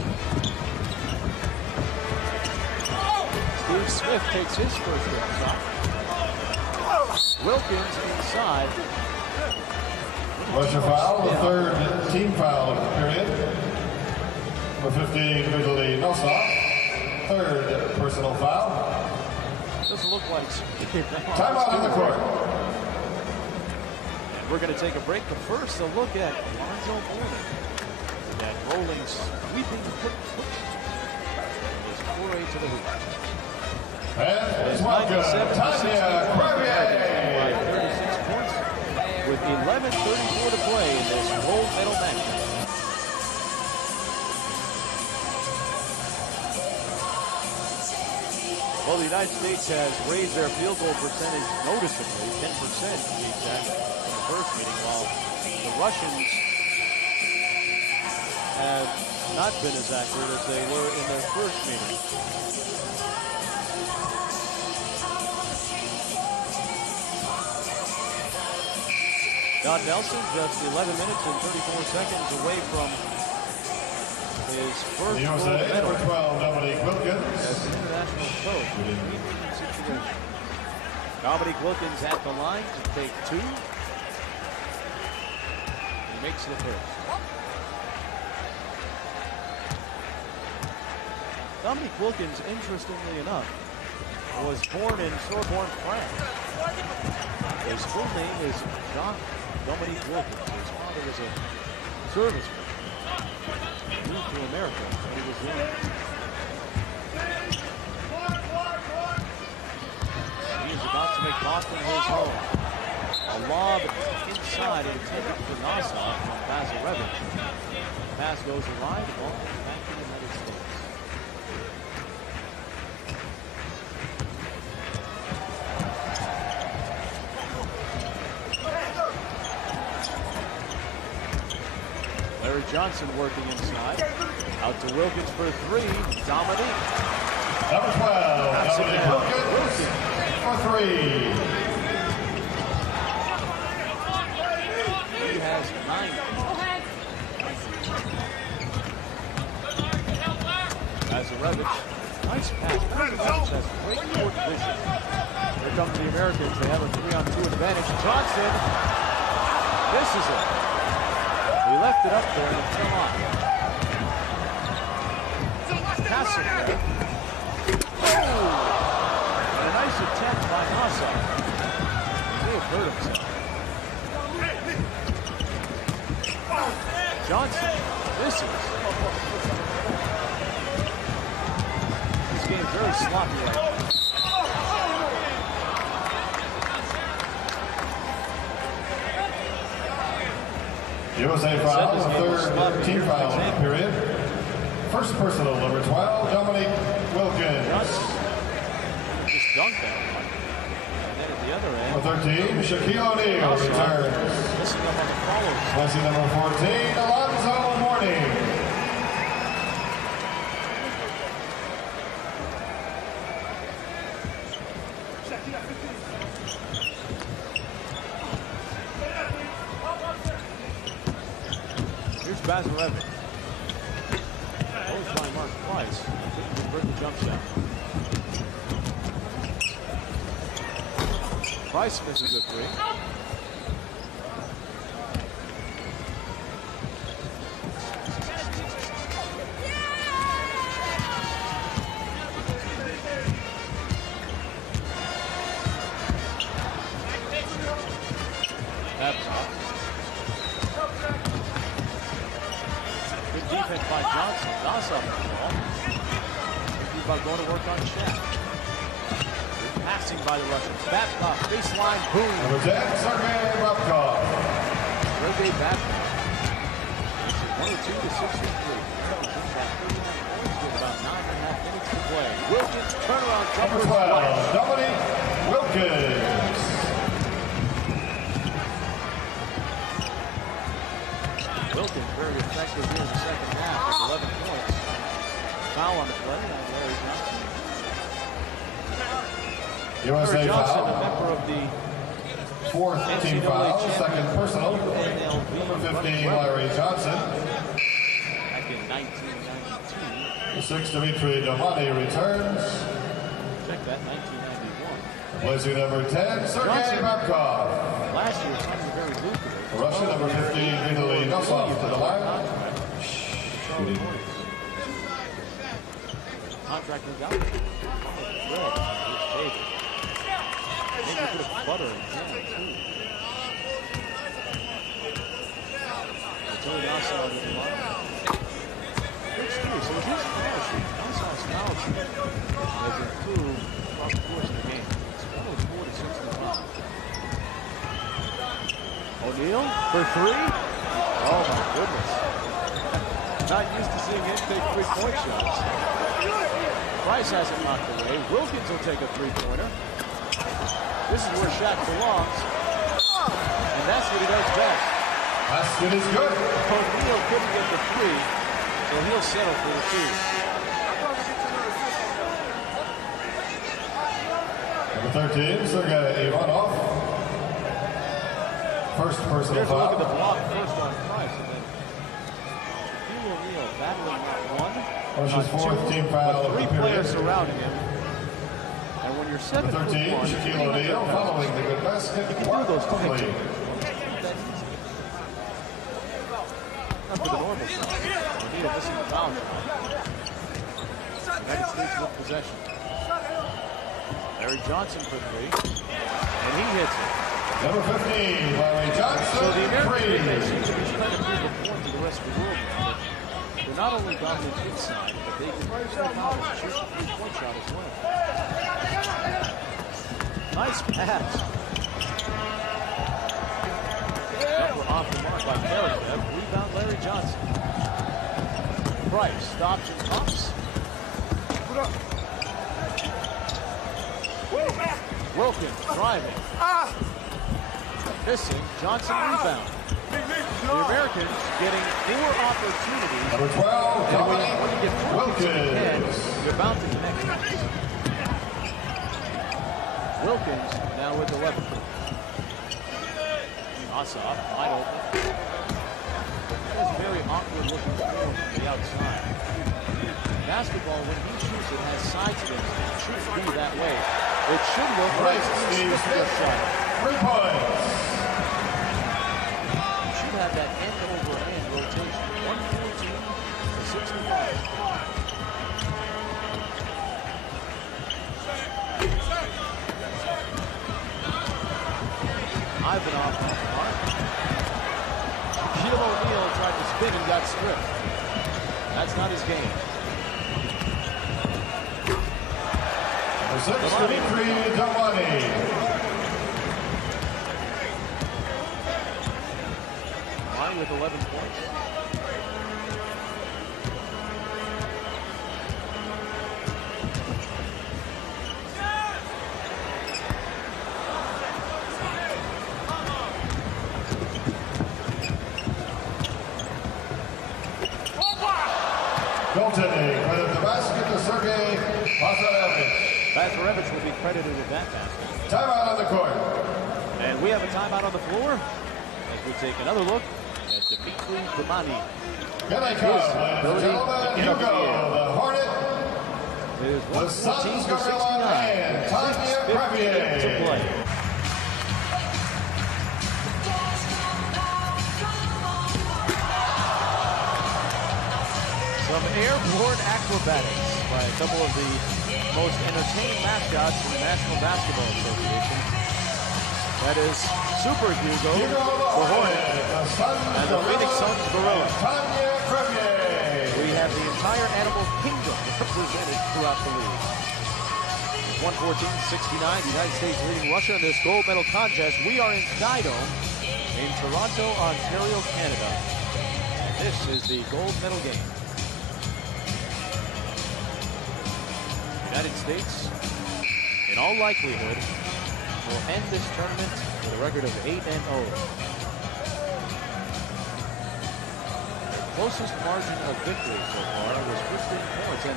Steve Smith takes his first shot. Wilkins inside. Russia foul, the third team foul period. For 15, Vitaly Nosov. Third personal foul. Doesn't look like timeout on the court. And we're going to take a break, but first a look at Alonzo Mourning. That rolling, sweeping foot is 4-8 to the hoop. And it's welcome, Tanya Kravier. 36 points with 11:34 to play in this gold medal match. Well, the United States has raised their field goal percentage noticeably, 10% to be exact, in the first meeting, while the Russians have not been as accurate as they were in their first meeting. Don Nelson just 11 minutes and 34 seconds away from his first USA, medal. number 12, Dominique Wilkins. As an international coach. Dominique Wilkins at the line to take two. He makes the first. Dominique Wilkins, interestingly enough, was born in Sorbonne, France. His full name is Dominique Wilkins. His father was a serviceman. He moved to America when he was young. He is about to make Boston his home. A lob inside intended for Nassau from Majerle. Pass goes wide, ball back to the United States. Larry Johnson working inside. Out to Wilkins for three. Dominique. Number 12, Dominique Wilkins for three. He has 9. Majerle. Nice pass. Majerle has great court vision. Here come the Americans. They have a 3-on-2 advantage. Johnson misses it. He left it up there and it fell off. Castle. Oh! And a nice attempt by Nassau. He may have hurt himself. Johnson misses. This game's very sloppy right now. USA foul, the third team foul period. First personal, number 12, Dominique Wilkins. Just dunked that one. And then at the other end. Number 13, Shaquille O'Neal returns. Missing them on the follows. Passing number 14, Alonzo Mourning. Majerle. Goes by Mark Price. Couldn't convert the jump shot. Price misses a three. Defense by Johnson. Nassau. He's about going to work on Shaq. Passing by the Russians. Babcock, baseline, boom. Number 10, Sergei Babcock. Sergei Babcock. 22 to 63. With about 9.5 minutes to play. Wilkins, turnaround jumper. Number 12, Dominique Wilkins. foul on the play on Larry Johnson. USA Larry Johnson, foul. a member of the Fourth team foul, second personal. Number 15, Larry Johnson. Back in 1992. The 6, Dimitri Domani returns. Check that, 1991. Placing number 10, Sergei Babkov. Last year, something very lucrative. Russia, number 15, Vitaly Nosov to the line. Contract moved out. Good. Maybe a bit of butter in jam, too. Tony Nassau with the line. Good steal. So his scholarship, Nassau's scholarship, has improved throughout the course of the game. It's only 4 to 65. O'Neal for 3. Oh, my goodness. Not used to seeing him take three-point shots. Price has it knocked away. Wilkins will take a three-pointer. This is where Shaq belongs. And that's what he does best. Basket is good. O'Neal couldn't get the 3, so he'll settle for the 2. Number 13, Sergei Ivanov. First personal Here's a look at the foul. block first on Price. And then Shaquille O'Neal battling not one, Russia's not fourth two, team foul but of the 3 period. players surrounding him. And when you're 7 Number 13, foot 1, Shaquille O'Neal following the good basket. you can do those to Lead. Not for the normal side. O'Neal missing the foul shot. United States with possession. Larry Johnson for 3, and he hits it. Number 15, Larry Johnson. So the American three. team seems to be trying to prove a point to the rest of the world now. They're not only dominant inside, but they can use their power to shoot the three-point shot as well. Nice pass. Jumper off the mark by Karakev. Rebound Larry Johnson. Price stops and pops. Wilkins driving. Missing. Johnson rebound. The Americans getting 4 opportunities. Number 12, And when you get 4 in the head, Wilkins. you're bound to connect. Wilkins now with 11. Ossoff, wide open. That's very awkward looking form from the outside. Basketball, when he shoots, it has side spins. It shouldn't be that way. It should look like Steve a Smith. shot. 3 points. Should have that end-over-end rotation. 114 to 65. Ivanov off the mark. Shaquille O'Neal tried to spin and got stripped. That's not his game. Number 6, Dimitri Domani. Line with 11 points. Goaltending, credit the basket to Sergei Lazarevich. Lazarevich will be credited with that basket. Timeout on the court. And we have a timeout on the floor as we take another look at Dominique Wilkins. Here they come, ladies and gentlemen. Hugo, the Hornet, It is the 114 Suns to Gorilla, 69. and Tanya 6:58 to Crevier. play. Some airborne acrobatics by a couple of the most entertaining mascots in the National Basketball Association. That is Super Hugo, Hugo, the Hornet, the Suns and the Phoenix Suns Gorilla. Tanya Crevier. We have the entire animal kingdom represented throughout the league. 114-69, the United States leading Russia in this gold medal contest. We are in SkyDome in Toronto, Ontario, Canada. This is the gold medal game. The United States, in all likelihood, will end this tournament with a record of 8-0. closest margin of victory so far was 15 points, and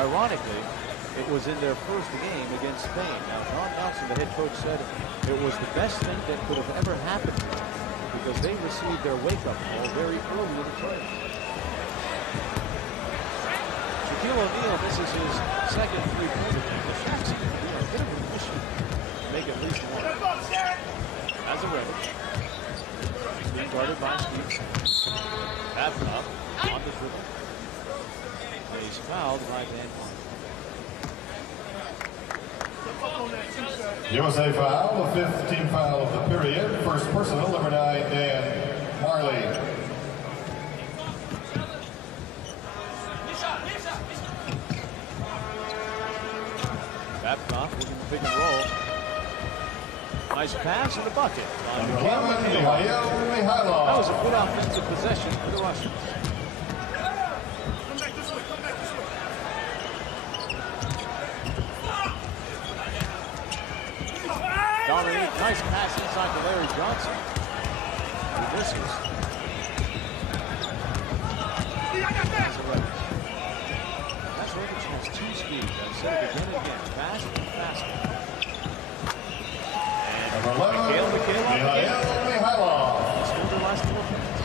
ironically, it was in their first game against Spain. Now, John Nelson, the head coach, said it was the best thing that could have ever happened to them because they received their wake-up call very early in the tournament. Shaquille O'Neal misses his second three-pointer game. The Shaq seems to be on a bit of a mission to make at least one. As a Reggie. Being guarded by Steve. Babcock on the dribble. And he's fouled by Dan Majerle. USA foul, the 5th team foul of the period. First personal, number 9, Dan Majerle. Babcock looking to pick and roll. Nice pass in the bucket. Number 11, That was a good offensive possession for the Russians. Dominique, nice pass inside to Larry Johnson. He misses. That's Reggie has 2 speeds. I've said it again and again. Fast and faster. Number 11, Mikhailov. Scored the last 4 minutes.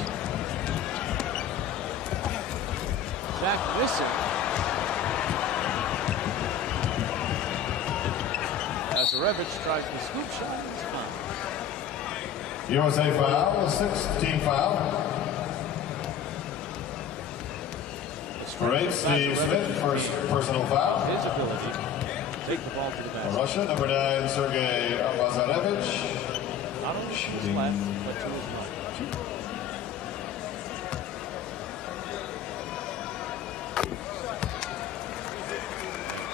Jack missing. Azarevich tries the scoop shot. It's fine. USA foul, the 6th team foul. Great, Steve Smith, first personal foul. His ability to take the ball to the basket. Russia, number 9, Sergei Bazarevich. Not only to his left, but to his right.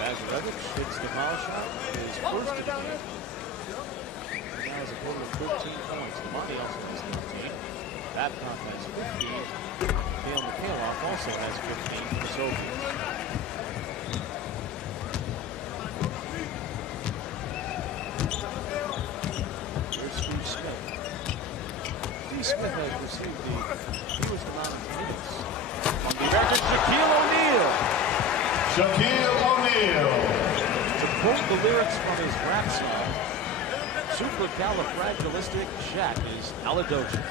Bazarevich hits the foul shot. His first of the game. He now has a total of 13 points. The money also has 13. Babcock has 15. Dale Mikhailov also has 15 for the Soviets. Here's Steve Smith. Steve Smith has received the fewest amount of minutes. On the American, Shaquille O'Neal. Shaquille O'Neal. To quote the lyrics from his rap song, supercalifragilistic Shaq is Aladocious.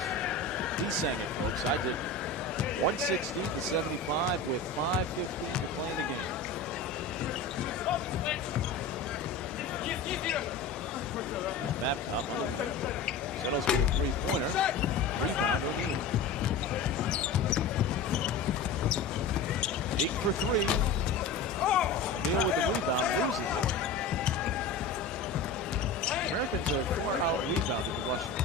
He sang it, folks. I didn't. 160 to 75 with 5:15 to play in the game. Babcock settles for a three-pointer. Rebound O'Neal. Deep for 3. O'Neal with the rebound, loses it. Americans are 4-out rebounded the Russians.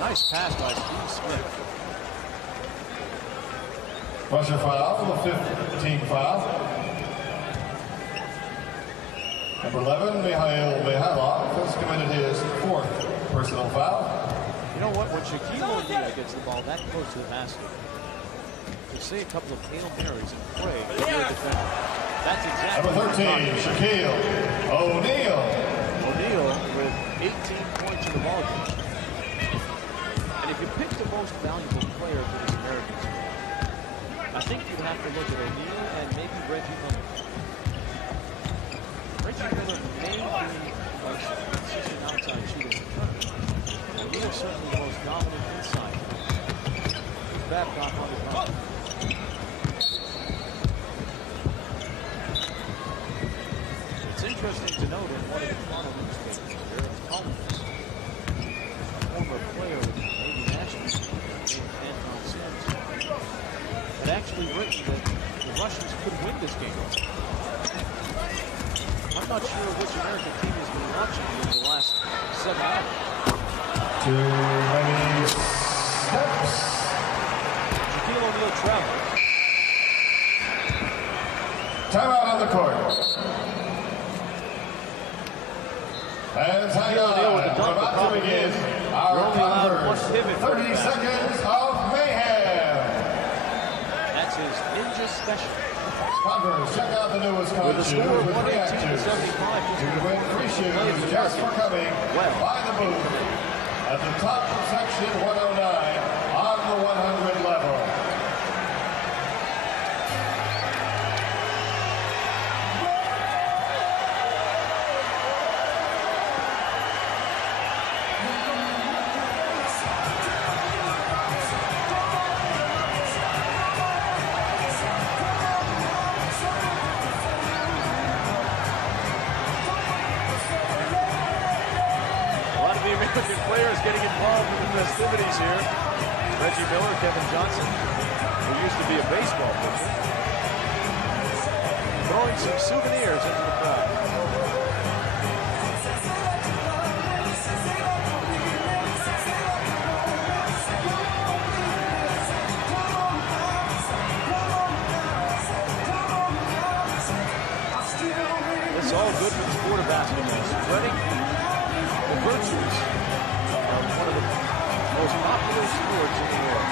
Nice pass by Steve Smith. Russia foul, the 5th team foul. Number 11, Mikhailov has committed his 4th personal foul. You know what? When Shaquille O'Neal gets the ball that close to the basket, you say a couple of Hail Marys and pray that you're a defender. That's exactly number 13, Shaquille O'Neal. O'Neal with 18 points in the ballgame. If you pick the most valuable player for this American team, I think you'd have to look at O'Neal and maybe Reggie Miller. Reggie Miller may be a consistent outside shooter in the tournament. O'Neal is certainly the most dominant inside. Babcock on the top. It's interesting to note in one of the Toronto newspapers here, it's columnist, a former player with had actually written that the Russians could win this game. I'm not sure which American team has been watching in the last 7 hours. Too many steps. Shaquille O'Neal travels. Timeout on the court. And Shaquille O'Neal with the dunk. The problem is, you're only allowed one pivot. 30 seconds of mayhem. That's his ninja special. Converse, check out the newest With a score of 118 to 75. You can win free shoes just for coming by the booth at the top of section 109. 100 level. American players getting involved in the festivities here. Reggie Miller, Kevin Johnson, who used to be a baseball pitcher, throwing some souvenirs into the crowd. It's all good for the sport of basketball. Spreading the virtues of one of the most popular sports in the world.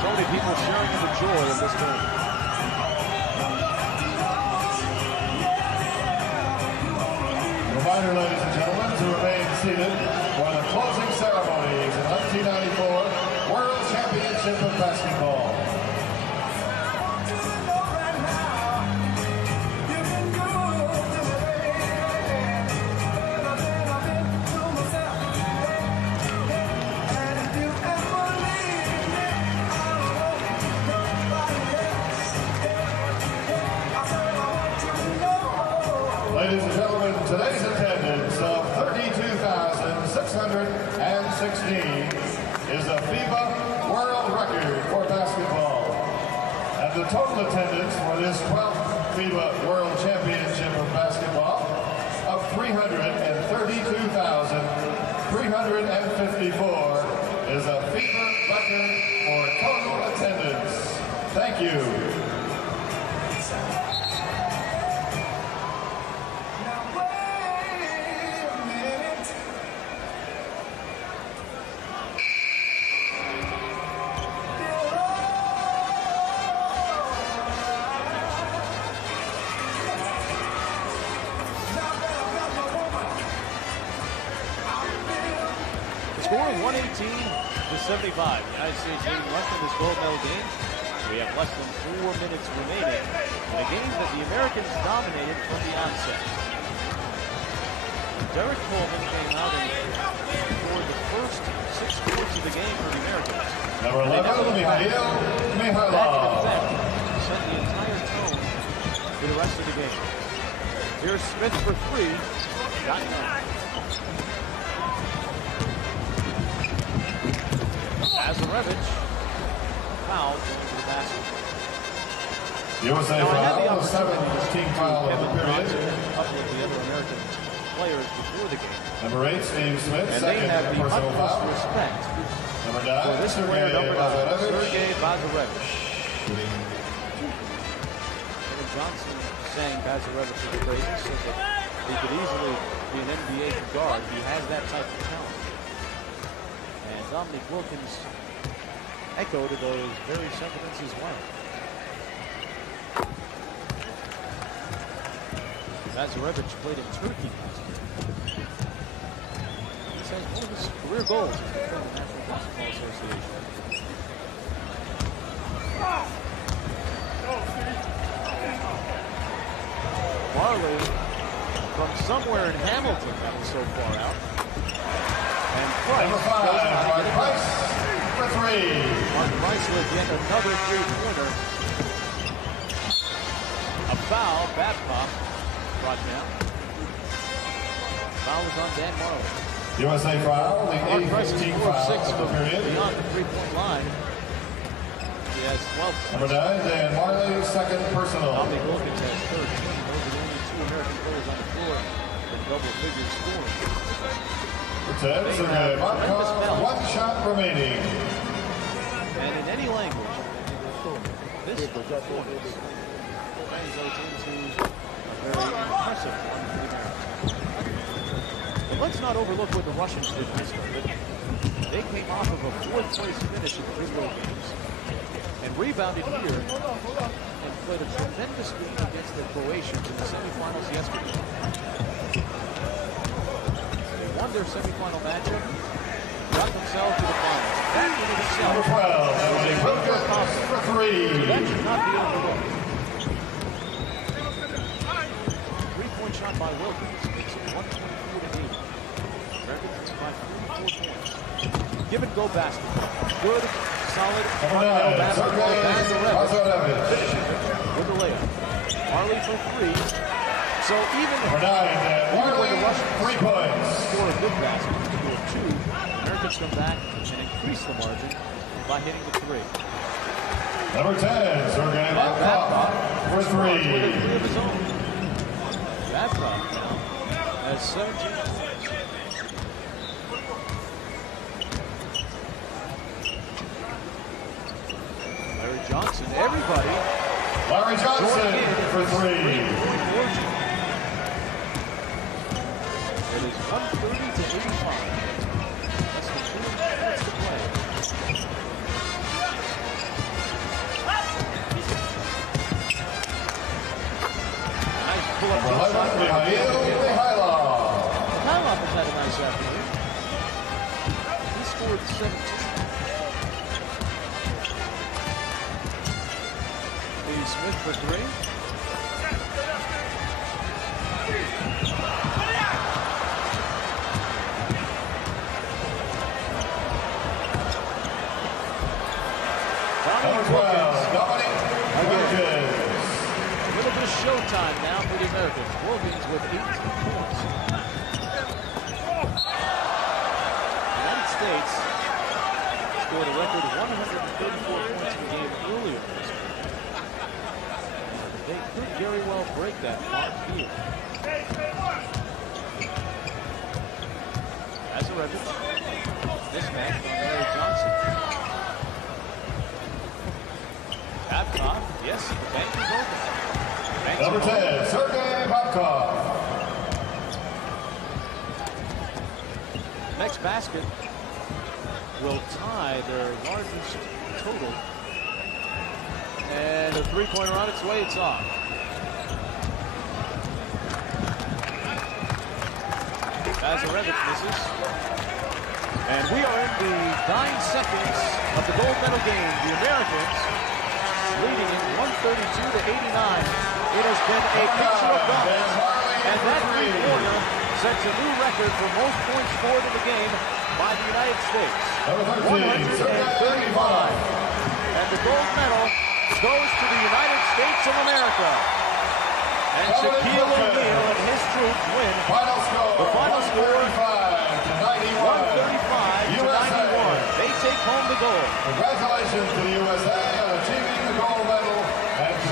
So many people sharing in the joy of this tournament. Reminder, ladies and gentlemen, to remain seated for the closing ceremonies of the 1994 World Championship of Basketball. Ladies and gentlemen, today's attendance of 32,616 is a FIBA world record for basketball. And the total attendance for this 12th FIBA World Championship of Basketball of 332,354 is a FIBA record for total attendance. Thank you. Score 118-75. United States leading Russia in this gold medal game. We have less than 4 minutes remaining in a game that the Americans dominated from the onset. Derek Coleman came out and scored the first 6 points of the game for the Americans. Number 11, Dominique Wilkins. Set the entire tone for the rest of the game. Here's Smith for 3. Got none. Mazarevich foul going to the basket. USA foul, the 7th team foul of the period. A couple of the other American players before the game. Number 8, Steve Smith, and second they have the personal utmost foul. respect Number 9, for this player, number 9, Sergei Bazarevich. Kevin Johnson saying Bazarevich is crazy, so that he could easily be an NBA guard. He has that type of talent. And Dominique Wilkins echoed those very sentiments as well. Mazarevich played in Turkey last year. This has one of his career goals to play in the National Basketball Association. Majerle from somewhere in Hamilton that was so far out. And Price goes out to get it for 3. Mark Price with yet another three-pointer. A foul, Babcock brought down. Foul is on Dan Majerle. USA foul, the Mark Price is 8th 4 of 6 foul of the period. beyond the three-point line. He has 12 points. Number 9, Dan Majerle, second personal. Dominique Wilkins has 13. Those are the only 2 American players on the floor in double-figure scoring. Sergei Babcock, 1 shot remaining. And in any language, this performance translates into a very impressive one for the Americans. But let's not overlook what the Russians did this week. They came off of a 4th-place finish in the Rio games and rebounded here and played a tremendous game against the Croatians in the semifinals yesterday. They won their semifinal matchup. got themselves to the finals. That in and of itself Number 12, was a major Wilkins accomplishment. for 3. That should not be overlooked. Three-point shot by Wilkins. Makes it 124-80. Americans by 44 points. Give and go basketball. Good, solid, fundamental basketball. Majerle finishing with the layup. Majerle for 3. So even when the Russians 3 points. score a good basket, score 2, Americans come back and increase the margin by hitting the 3. Number 10, Sergei Babcock for 3. With a 3 of his own. Babcock now has 17 points. Larry Johnson, everybody. Larry Johnson for 3. It is 130-85. That's the 2 minutes to play. Nice pull-up jump shot. Mikhailov has had a nice afternoon. He scored 17. Lee Smith for 3. Dominique Wilkins. A little bit of showtime now for the Americans. Wilkins with 18 points. The United States scored a record 134 points in the game earlier. They could very well break that mark here. Majerle, mismatch on Larry Johnson. Babcock, yes, the bank is open. Number 10, Sergei Babcock. Next basket will tie their largest total. And a three-pointer on its way, it's off. Majerle misses. And we are in the 9 seconds of the gold medal game. The Americans leading it 132-89. It has been a picture of dominance, and that three-pointer sets a new record for most points scored in the game by the United States. 135. And the gold medal goes to the United States of America. And Shaquille O'Neal and his troops win. The final score, 135-91. They take home the gold. Congratulations to the USA on achieving the gold medal.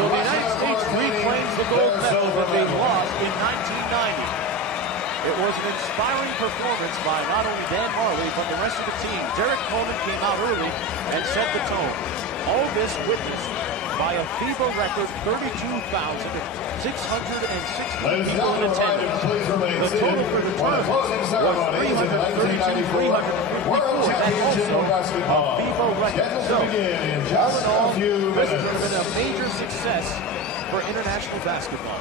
So the United States reclaims the gold medal that they lost in 1990. It was an inspiring performance by not only Dan Majerle, but the rest of the team. Derek Coleman came out early and set the tone. All this witnessed by a FIBA record 32,606 people in attendance. The total for the tournament was 332,354. That's also a FIBA record. So, all in all, this has been a major success for international basketball.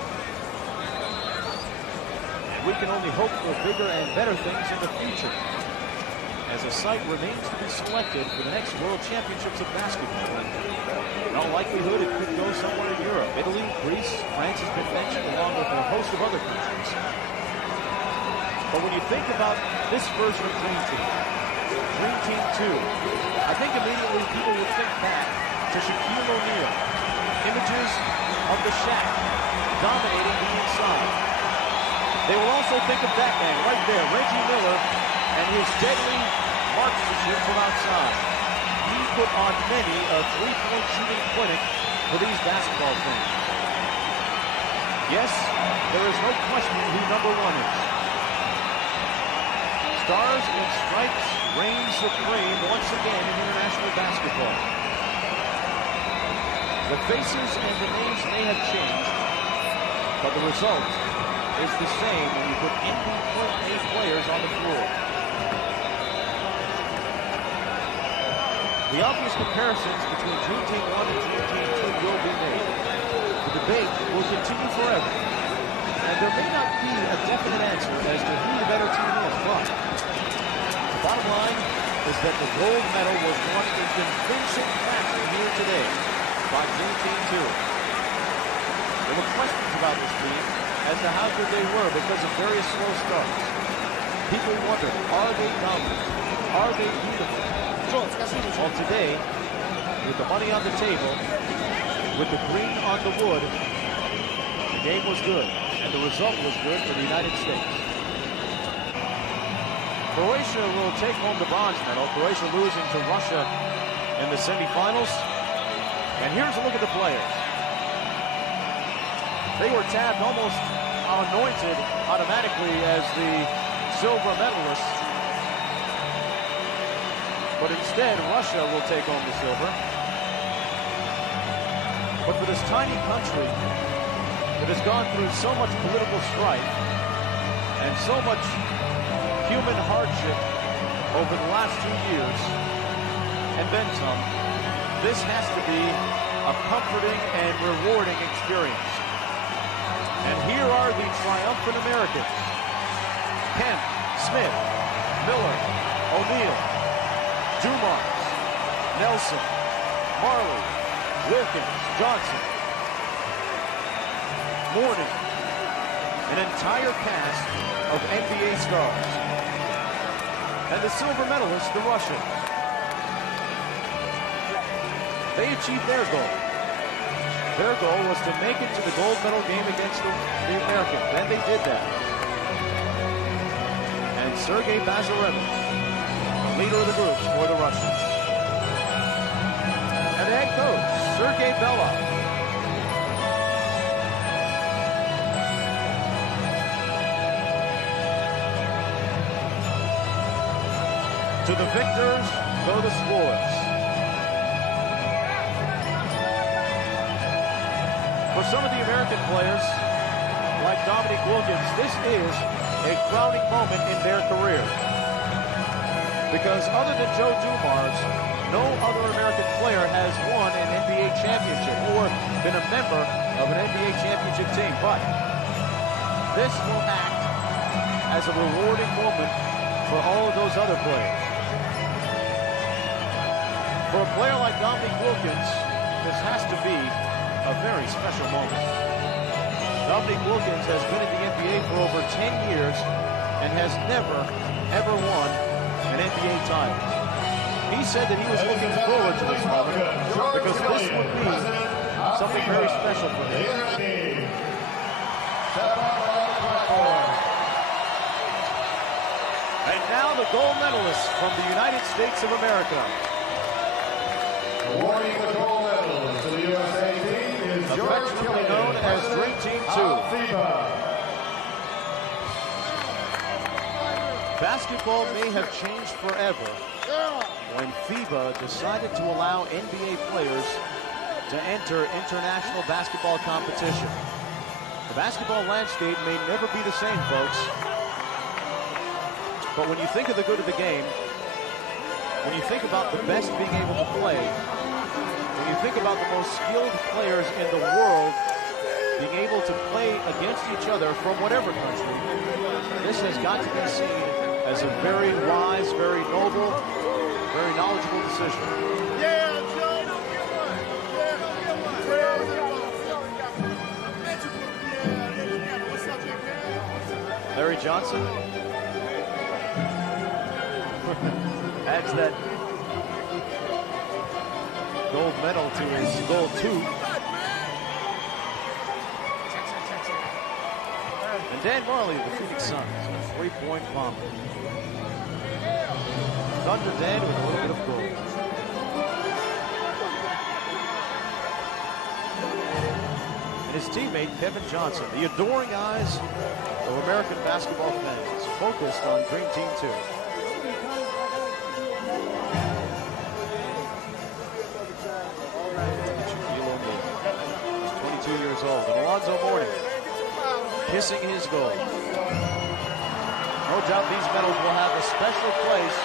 We can only hope for bigger and better things in the future, as a site remains to be selected for the next World Championships of basketball. In all likelihood, it could go somewhere in Europe. Italy, Greece, France has been mentioned, along with a host of other countries. But when you think about this version of Dream Team, Dream Team 2, I think immediately people would think back to Shaquille O'Neal. Images of the Shaq dominating the inside. They will also think of that man right there, Reggie Miller, and his deadly marksmanship from outside. He put on many a three-point shooting clinic for these basketball fans. Yes, there is no question who number 1 is. Stars and stripes reign supreme once again in international basketball. The faces and the names may have changed, but the result is the same when you put NBA players on the floor. The obvious comparisons between Dream Team 1 and Dream Team 2 will be made. The debate will continue forever, and there may not be a definite answer as to who the better team is, but the bottom line, is that the gold medal was won in convincing fashion here today by Dream Team 2. There were questions about this team as to how good they were because of various slow starts. People wondered, are they dominant? Are they beautiful? Well, today, with the money on the table, with the green on the wood, the game was good, and the result was good for the United States. Croatia will take home the bronze medal. Croatia losing to Russia in the semifinals. And here's a look at the players. They were tabbed almost anointed automatically as the silver medalists. But instead, Russia will take home the silver. But for this tiny country that has gone through so much political strife and so much human hardship over the last 2 years, and then some, this has to be a comforting and rewarding experience. And here are the triumphant Americans: Kemp, Smith, Miller, O'Neal, Dumars, Nelson, Marley, Wilkins, Johnson, Mourning, an entire cast of NBA stars. And the silver medalists, the Russians. They achieved their goal. Their goal was to make it to the gold medal game against the Americans, and they did that. And Sergei Bazarevich, leader of the group for the Russians. And the head coach, Sergei Belov. To the victors go the spoils. For some of the American players, like Dominique Wilkins, this is a crowning moment in their career. Because other than Joe Dumars, no other American player has won an NBA championship or been a member of an NBA championship team. But this will act as a rewarding moment for all of those other players. For a player like Dominique Wilkins, this has to be a very special moment. Dominique Wilkins has been in the NBA for over 10 years and has never, ever won an NBA title. He said that he was looking forward to this moment because this would be something very special for him. And now the gold medalists from the United States of America. Awarding the gold medal to the USA team is affectionately known as Dream Team 2. Basketball may have changed forever when FIBA decided to allow NBA players to enter international basketball competition. The basketball landscape may never be the same, folks. But when you think of the good of the game, when you think about the best being able to play, when you think about the most skilled players in the world being able to play against each other from whatever country, this has got to be seen as a very wise, very noble, very knowledgeable decision. Yeah, Joe. Larry Johnson adds that gold medal to his gold tooth. And Dan Majerle of the Phoenix Suns, a three-point bomber. Thunder Dan with a little bit of gold. And his teammate, Kevin Johnson, the adoring eyes of American basketball fans, focused on Dream Team 2. Shaquille O'Neal, 22 years old, and Alonzo Mourning, kissing his goal. No doubt these medals will have a special place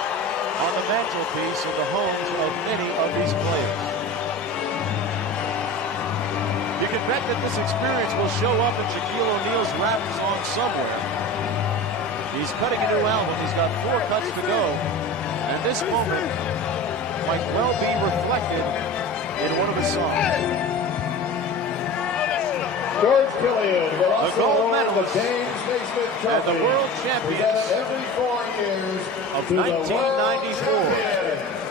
on the mantelpiece in the homes of many of these players. You can bet that this experience will show up in Shaquille O'Neal's rap song somewhere. He's cutting a new album. He's got 4 cuts to go. And this moment might well be reflected in one of his songs. George Killian will The also gold award medalist the James Naismith Trophy, and the world champions presented every 4 years of to the world 1994. champion.